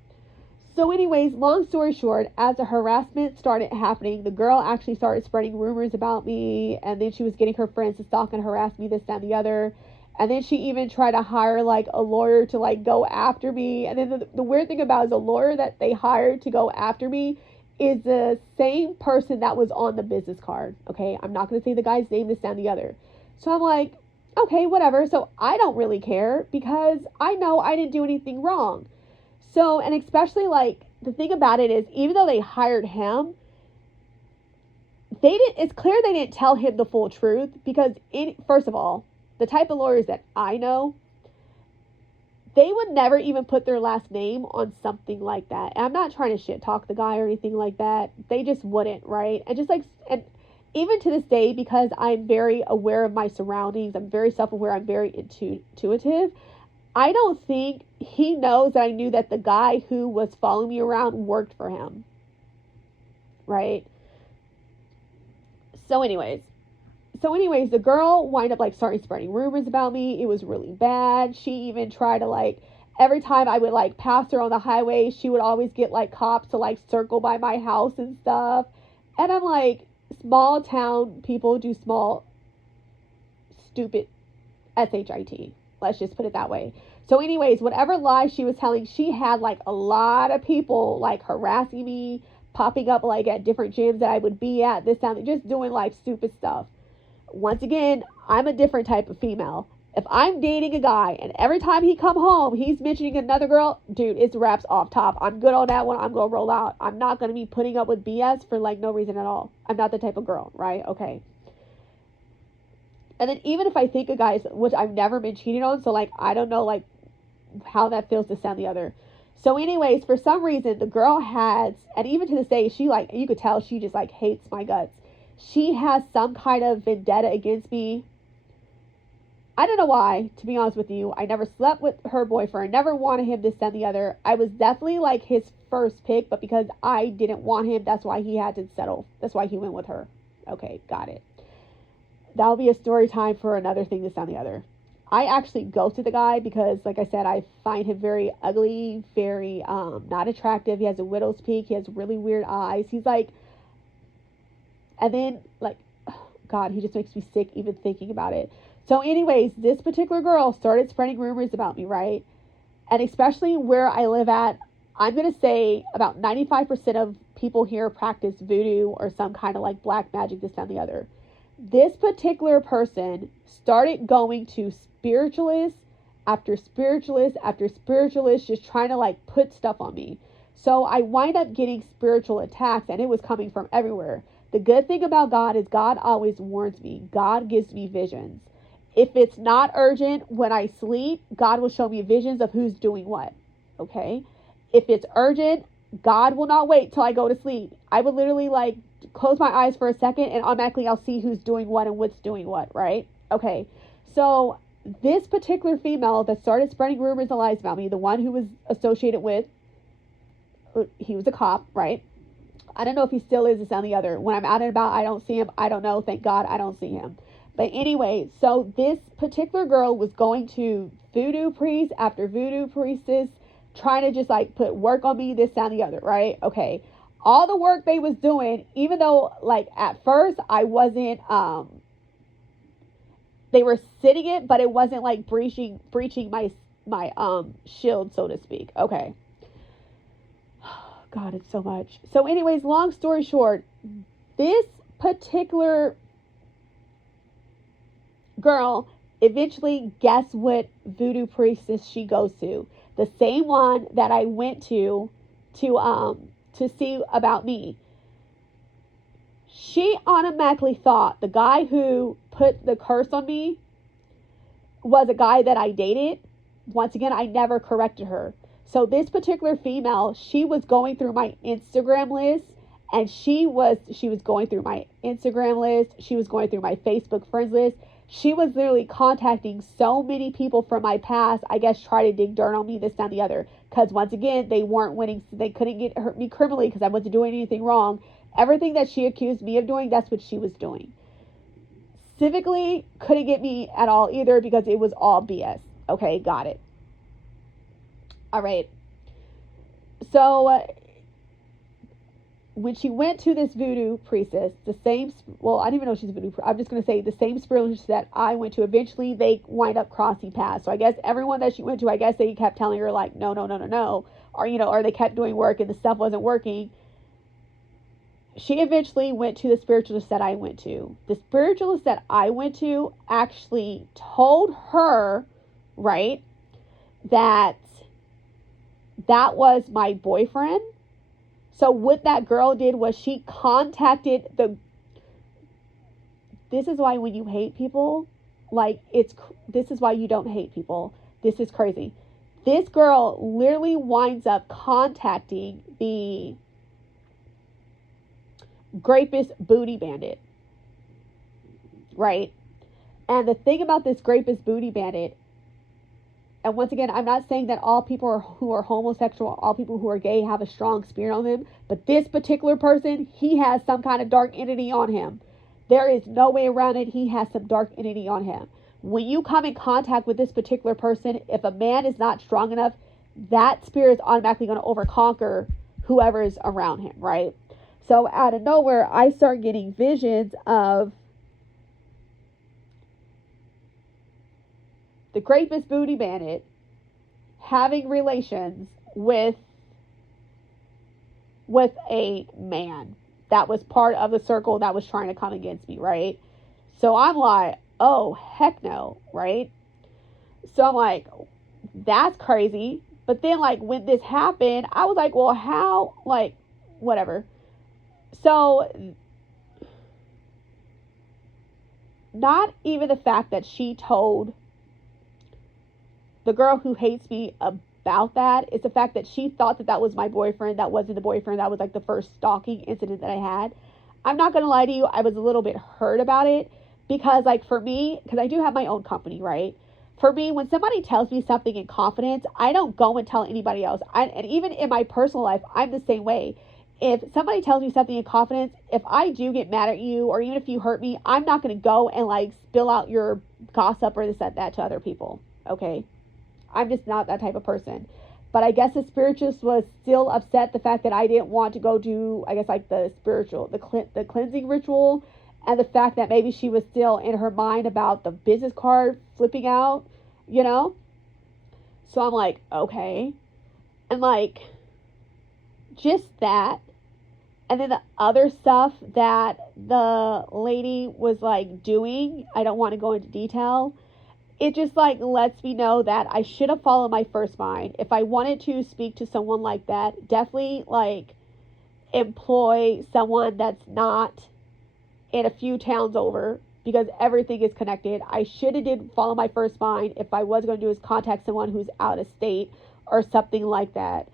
So anyways, long story short, as the harassment started happening, the girl actually started spreading rumors about me, and then she was getting her friends to stalk and harass me, this, that, and the other. And then she even tried to hire like a lawyer to like go after me. And then the weird thing about it is the lawyer that they hired to go after me is the same person that was on the business card. Okay, I'm not going to say the guy's name, this, that, and the other. So I'm like, okay, whatever. So I don't really care because I know I didn't do anything wrong. So, and especially like the thing about it is, even though they hired him, it's clear they didn't tell him the full truth because first of all, the type of lawyers that I know, they would never even put their last name on something like that. And I'm not trying to shit talk the guy or anything like that. They just wouldn't, right? And just like, and even to this day, because I'm very aware of my surroundings, I'm very self-aware, I'm very intuitive, I don't think he knows that I knew that the guy who was following me around worked for him. Right? So anyways, the girl wound up like starting spreading rumors about me. It was really bad. She even tried to like, every time I would like pass her on the highway, she would always get like cops to like circle by my house and stuff. And I'm like, small town people do small, stupid shit. Let's just put it that way. So anyways, whatever lies she was telling, she had like a lot of people like harassing me, popping up like at different gyms that I would be at, this time, just doing like stupid stuff. Once again, I'm a different type of female. If I'm dating a guy and every time he come home, he's mentioning another girl, dude, it's wraps off top. I'm good on that one. I'm going to roll out. I'm not going to be putting up with BS for like no reason at all. I'm not the type of girl, right? Okay. And then even if I think a guy, which I've never been cheated on, so like, I don't know like how that feels to sound the other. So anyways, for some reason, the girl has, and even to this day, she like, you could tell she just like hates my guts. She has some kind of vendetta against me. I don't know why, to be honest with you. I never slept with her boyfriend, never wanted him, this, that, and the other. I was definitely like his first pick, but because I didn't want him, that's why he had to settle. That's why he went with her. Okay, got it. That'll be a story time for another thing, this, that, and the other. I actually ghosted the guy because, like I said, I find him very ugly, very not attractive. He has a widow's peak. He has really weird eyes. He's like, and then like, God, he just makes me sick even thinking about it. So anyways, this particular girl started spreading rumors about me, right? And especially where I live at, I'm going to say about 95% of people here practice voodoo or some kind of like black magic, this, that, and the other. This particular person started going to spiritualist after spiritualist after spiritualist, just trying to like put stuff on me. So I wind up getting spiritual attacks, and it was coming from everywhere. The good thing about God is God always warns me. God gives me visions. If it's not urgent when I sleep, God will show me visions of who's doing what. Okay? If it's urgent, God will not wait till I go to sleep. I would literally like close my eyes for a second and automatically I'll see who's doing what and what's doing what, right? Okay. So this particular female that started spreading rumors and lies about me, the one who was associated with, he was a cop, right? I don't know if he still is, this and the other. When I'm out and about, I don't see him. I don't know. Thank God I don't see him. But anyway, so this particular girl was going to voodoo priest after voodoo priestess, trying to just like put work on me, this and the other, right? Okay. All the work they was doing, even though like at first I wasn't, they were sitting it, but it wasn't like breaching my shield, so to speak. Okay. God, it's so much. So anyways, long story short, this particular girl, eventually, guess what voodoo priestess she goes to? The same one that I went to see about me. She automatically thought the guy who put the curse on me was a guy that I dated. Once again, I never corrected her. So this particular female, she was going through my Instagram list, and she was going through my Instagram list. She was going through my Facebook friends list. She was literally contacting so many people from my past, I guess, try to dig dirt on me, this, that, and the other. Because once again, they weren't winning. They couldn't get hurt me criminally because I wasn't doing anything wrong. Everything that she accused me of doing, that's what she was doing. Civically, couldn't get me at all either because it was all BS. Okay, got it. All right. So when she went to this voodoo priestess, the same, well, I don't even know if she's a voodoo. I'm just going to say the same spiritualist that I went to. Eventually, they wind up crossing paths. So I guess everyone that she went to, I guess they kept telling her like, no, no, no, no, no, or or they kept doing work and the stuff wasn't working. She eventually went to the spiritualist that I went to. The spiritualist that I went to actually told her, right, that was my boyfriend. So what that girl did was she contacted this is why when you hate people, this is why you don't hate people. This is crazy. This girl literally winds up contacting the Grapist Booty Bandit, right? And the thing about this Grapist Booty Bandit, and once again, I'm not saying that all people who are homosexual, all people who are gay have a strong spirit on them, but this particular person, he has some kind of dark entity on him. There is no way around it. He has some dark entity on him. When you come in contact with this particular person, if a man is not strong enough, that spirit is automatically going to overconquer whoever is around him, right? So out of nowhere, I start getting visions of the Grapist Booty Bandit having relations with a man that was part of the circle that was trying to come against me, right? So I'm like, oh, heck no, right? So I'm like, that's crazy. But then, like, when this happened, I was like, well, how? Like, whatever. So, not even the fact that she told the girl who hates me about that, it's the fact that she thought that was my boyfriend. That wasn't the boyfriend. That was like the first stalking incident that I had. I'm not going to lie to you. I was a little bit hurt about it because, like, for me, because I do have my own company, right? For me, when somebody tells me something in confidence, I don't go and tell anybody else. And even in my personal life, I'm the same way. If somebody tells me something in confidence, if I do get mad at you, or even if you hurt me, I'm not going to go and like spill out your gossip or this, that to other people. Okay. I'm just not that type of person. But I guess the spiritualist was still upset the fact that I didn't want to go do, I guess, like the cleansing ritual, and the fact that maybe she was still in her mind about the business card flipping out, So I'm like, okay. And like, just that. And then the other stuff that the lady was like doing, I don't want to go into detail. It just like lets me know that I should have followed my first mind. If I wanted to speak to someone like that, definitely like employ someone that's not in a few towns over, because everything is connected. I should have did follow my first mind. If I was going to do is contact someone who's out of state or something like that.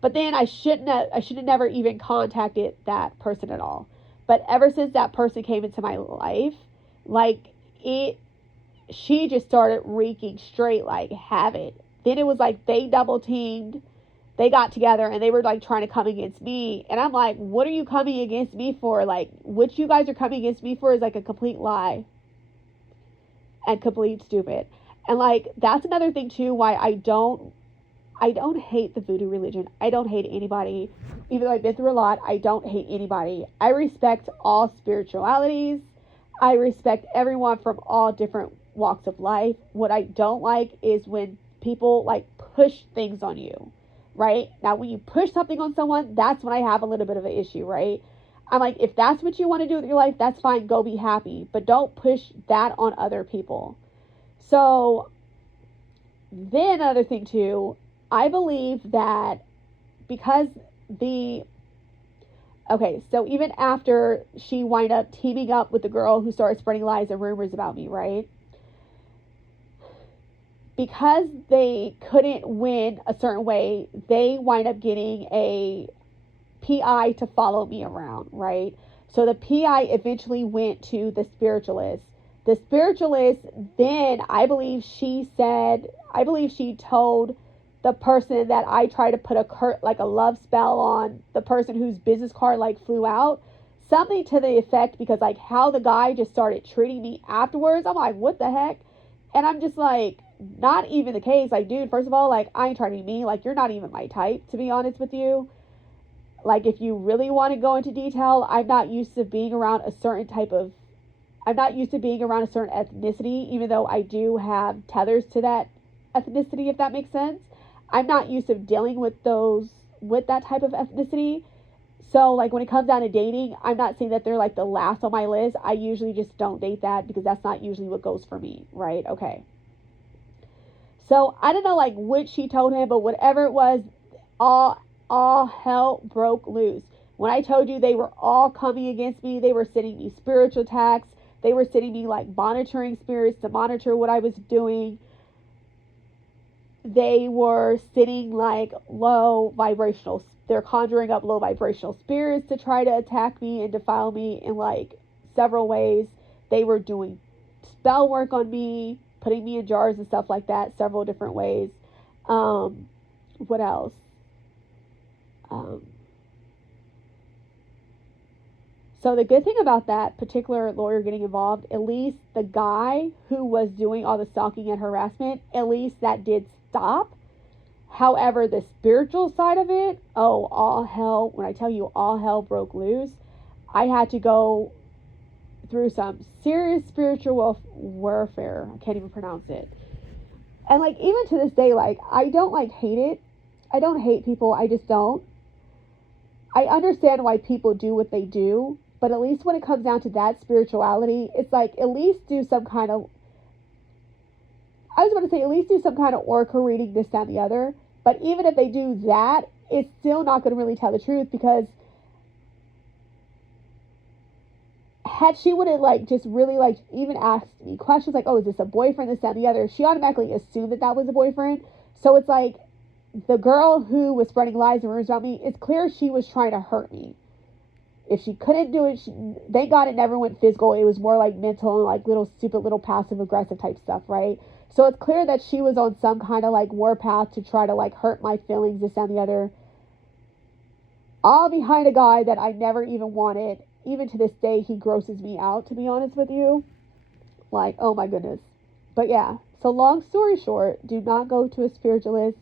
But then I should have never even contacted that person at all. But ever since that person came into my life, like, it she just started wreaking straight like havoc. Then it was like they double teamed, they got together and they were like trying to come against me. And I'm like, what are you coming against me for? Like, what you guys are coming against me for is like a complete lie and complete stupid. And like, that's another thing too, why I don't hate the voodoo religion. I don't hate anybody. Even though I've been through a lot, I don't hate anybody. I respect all spiritualities. I respect everyone from all different walks of life. What I don't like is when people like push things on you, right? Now, when you push something on someone, that's when I have a little bit of an issue, right? I'm like, if that's what you want to do with your life, that's fine. Go be happy. But don't push that on other people. So then another thing too, I believe that because the okay, so even after she wind up teaming up with the girl who started spreading lies and rumors about me, right? Because they couldn't win a certain way, they wind up getting a PI to follow me around, right? So the PI eventually went to the spiritualist. The spiritualist then, I believe she told the person that I tried to put like a love spell on, the person whose business card like flew out, something to the effect, because like how the guy just started treating me afterwards, I'm like, what the heck? And I'm just like, not even the case. Like, dude, first of all, like, I ain't trying to be mean. Like, you're not even my type, to be honest with you. Like, if you really want to go into detail, I'm not used to being around a certain ethnicity, even though I do have tethers to that ethnicity, if that makes sense. I'm not used to dealing with that type of ethnicity. So, like, when it comes down to dating, I'm not saying that they're, like, the last on my list. I usually just don't date that because that's not usually what goes for me, right? Okay. So, I don't know, like, what she told him, but whatever it was, all hell broke loose. When I told you they were all coming against me, they were sending me spiritual attacks. They were sending me, like, monitoring spirits to monitor what I was doing. They were sitting like they're conjuring up low vibrational spirits to try to attack me and defile me in like several ways. They were doing spell work on me, putting me in jars and stuff like that, several different ways. What else? So the good thing about that particular lawyer getting involved, at least the guy who was doing all the stalking and harassment, at least that did stop. However, the spiritual side of it, all hell, when I tell you all hell broke loose, I had to go through some serious spiritual warfare. I can't even pronounce it. And like, even to this day, like, I don't like hate it. I don't hate people. I just don't. I understand why people do what they do, but at least when it comes down to that spirituality, it's like, at least do some kind of oracle reading, this, that, and the other. But even if they do that, it's still not going to really tell the truth, because had she would have like just really like even asked me questions like, oh, is this a boyfriend, this, that, and the other, she automatically assumed that was a boyfriend. So it's like, the girl who was spreading lies and rumors about me, it's clear she was trying to hurt me. If she couldn't do it, thank God it never went physical. It was more like mental and like little stupid little passive aggressive type stuff, right? So it's clear that she was on some kind of like warpath to try to like hurt my feelings, this, and the other. All behind a guy that I never even wanted. Even to this day, he grosses me out, to be honest with you. Like, oh my goodness. But yeah, so long story short, do not go to a spiritualist.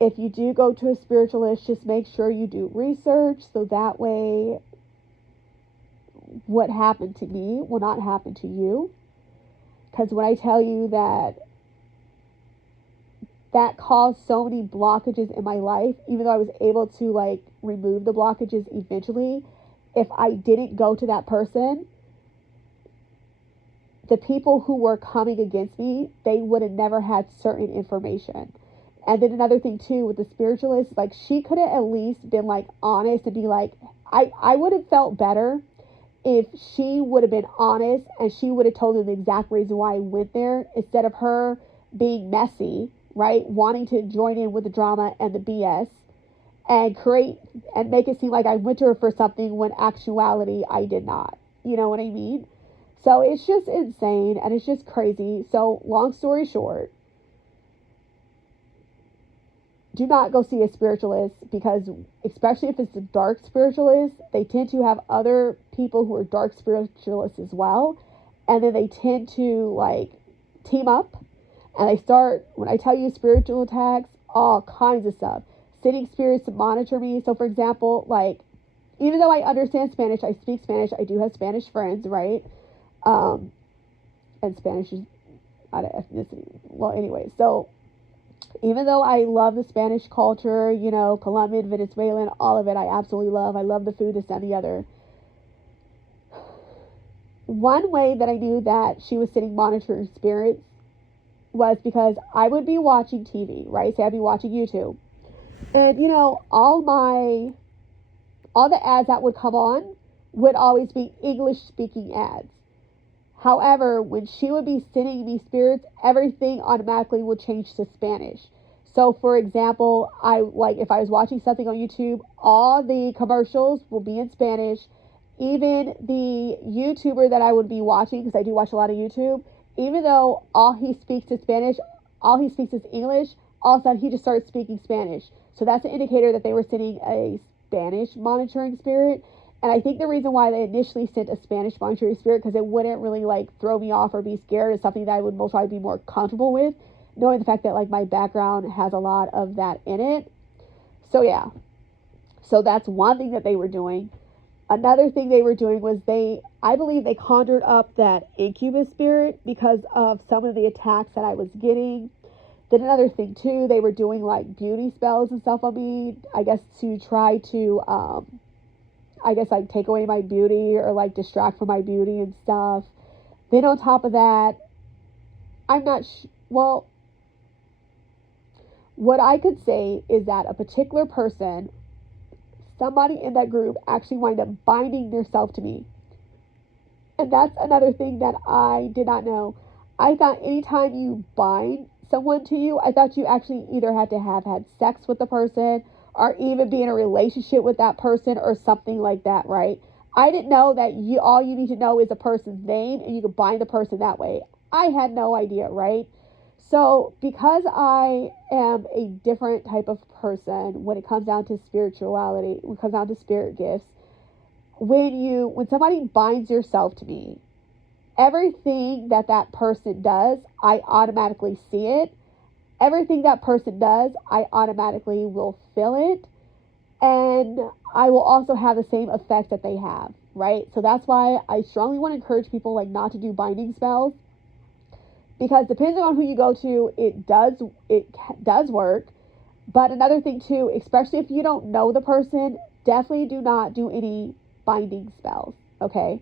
If you do go to a spiritualist, just make sure you do research, so that way what happened to me will not happen to you. Because when I tell you that caused so many blockages in my life, even though I was able to like remove the blockages eventually, if I didn't go to that person, the people who were coming against me, they would have never had certain information. And then another thing too with the spiritualist, like, she could have at least been like honest and be like, I would have felt better if she would have been honest and she would have told them the exact reason why I went there, instead of her being messy, right? Wanting to join in with the drama and the BS and make it seem like I went to her for something when actuality I did not. You know what I mean? So it's just insane and it's just crazy. So long story short, do not go see a spiritualist, because especially if it's a dark spiritualist, they tend to have other people who are dark spiritualists as well. And then they tend to like team up, and they start, when I tell you spiritual attacks, all kinds of stuff. Sending spirits to monitor me. So for example, like, even though I understand Spanish, I speak Spanish, I do have Spanish friends, right? And Spanish is out of ethnicity. Well, anyway, so even though I love the Spanish culture, you know, Colombian, Venezuelan, all of it, I absolutely love. I love the food, this and the other. One way that I knew that she was sitting monitoring spirits was because I would be watching TV, right? Say I'd be watching YouTube. And, you know, all the ads that would come on would always be English speaking ads. However, when she would be sending me spirits, everything automatically would change to Spanish. So for example, if I was watching something on YouTube, all the commercials will be in Spanish. Even the YouTuber that I would be watching, because I do watch a lot of YouTube, even though all he speaks is Spanish, all he speaks is English, all of a sudden he just starts speaking Spanish. So that's an indicator that they were sending a Spanish monitoring spirit. And I think the reason why they initially sent a Spanish monitoring spirit, because it wouldn't really like throw me off or be scared, is something that I would most probably be more comfortable with, knowing the fact that like my background has a lot of that in it. So yeah, so that's one thing that they were doing. Another thing they were doing was I believe they conjured up that incubus spirit because of some of the attacks that I was getting. Then another thing too, they were doing like beauty spells and stuff on me, I guess to try to like take away my beauty or like distract from my beauty and stuff. Then on top of that, well, what I could say is that a particular person, somebody in that group, actually wind up binding themselves to me. And that's another thing that I did not know. I thought anytime you bind someone to you, I thought you actually either had to have had sex with the person or even be in a relationship with that person or something like that, right? I didn't know that all you need to know is a person's name and you can bind the person that way. I had no idea, right? So because I am a different type of person when it comes down to spirituality, when it comes down to spirit gifts, when somebody binds yourself to me, everything that person does, I automatically see it. Everything that person does, I automatically will feel it. And I will also have the same effect that they have, right? So that's why I strongly want to encourage people like not to do binding spells, because depending on who you go to, it does work. But another thing too, especially if you don't know the person, definitely do not do any binding spells, okay?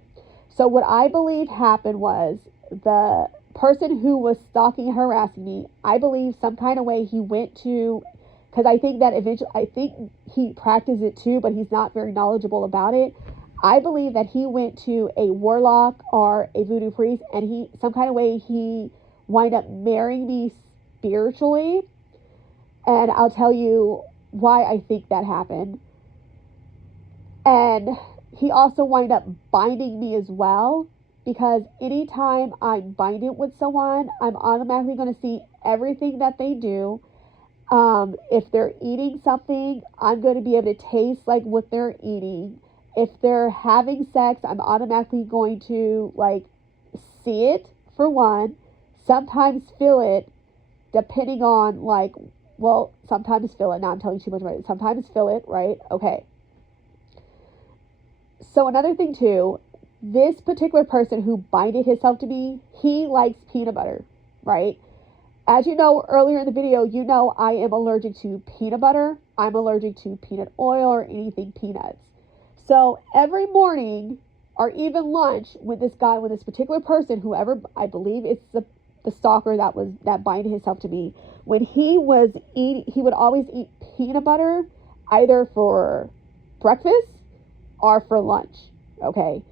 So what I believe happened was the person who was stalking and harassing me, I believe some kind of way he went to, because I think that eventually, I think he practiced it too, but he's not very knowledgeable about it. I believe that he went to a warlock or a voodoo priest, and some kind of way he wind up marrying me spiritually. And I'll tell you why I think that happened. And he also wind up binding me as well, because anytime I'm binded with someone, I'm automatically going to see everything that they do. If they're eating something, I'm going to be able to taste like what they're eating. If they're having sex, I'm automatically going to like see it for one, sometimes feel it, depending on like, well, sometimes feel it. Now I'm telling you too much about it. Sometimes feel it, right? Okay. So another thing too, this particular person who binded himself to me, he likes peanut butter, right? As you know, earlier in the video, you know I am allergic to peanut butter. I'm allergic to peanut oil or anything peanuts. So every morning or even lunch with this particular person, whoever, I believe it's the stalker that binded himself to me, when he would always eat peanut butter either for breakfast or for lunch, okay?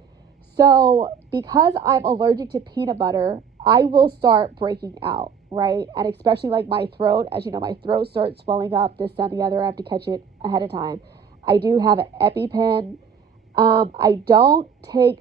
So because I'm allergic to peanut butter, I will start breaking out, right? And especially like my throat, as you know, my throat starts swelling up, this, that, and the other. I have to catch it ahead of time. I do have an EpiPen. I don't take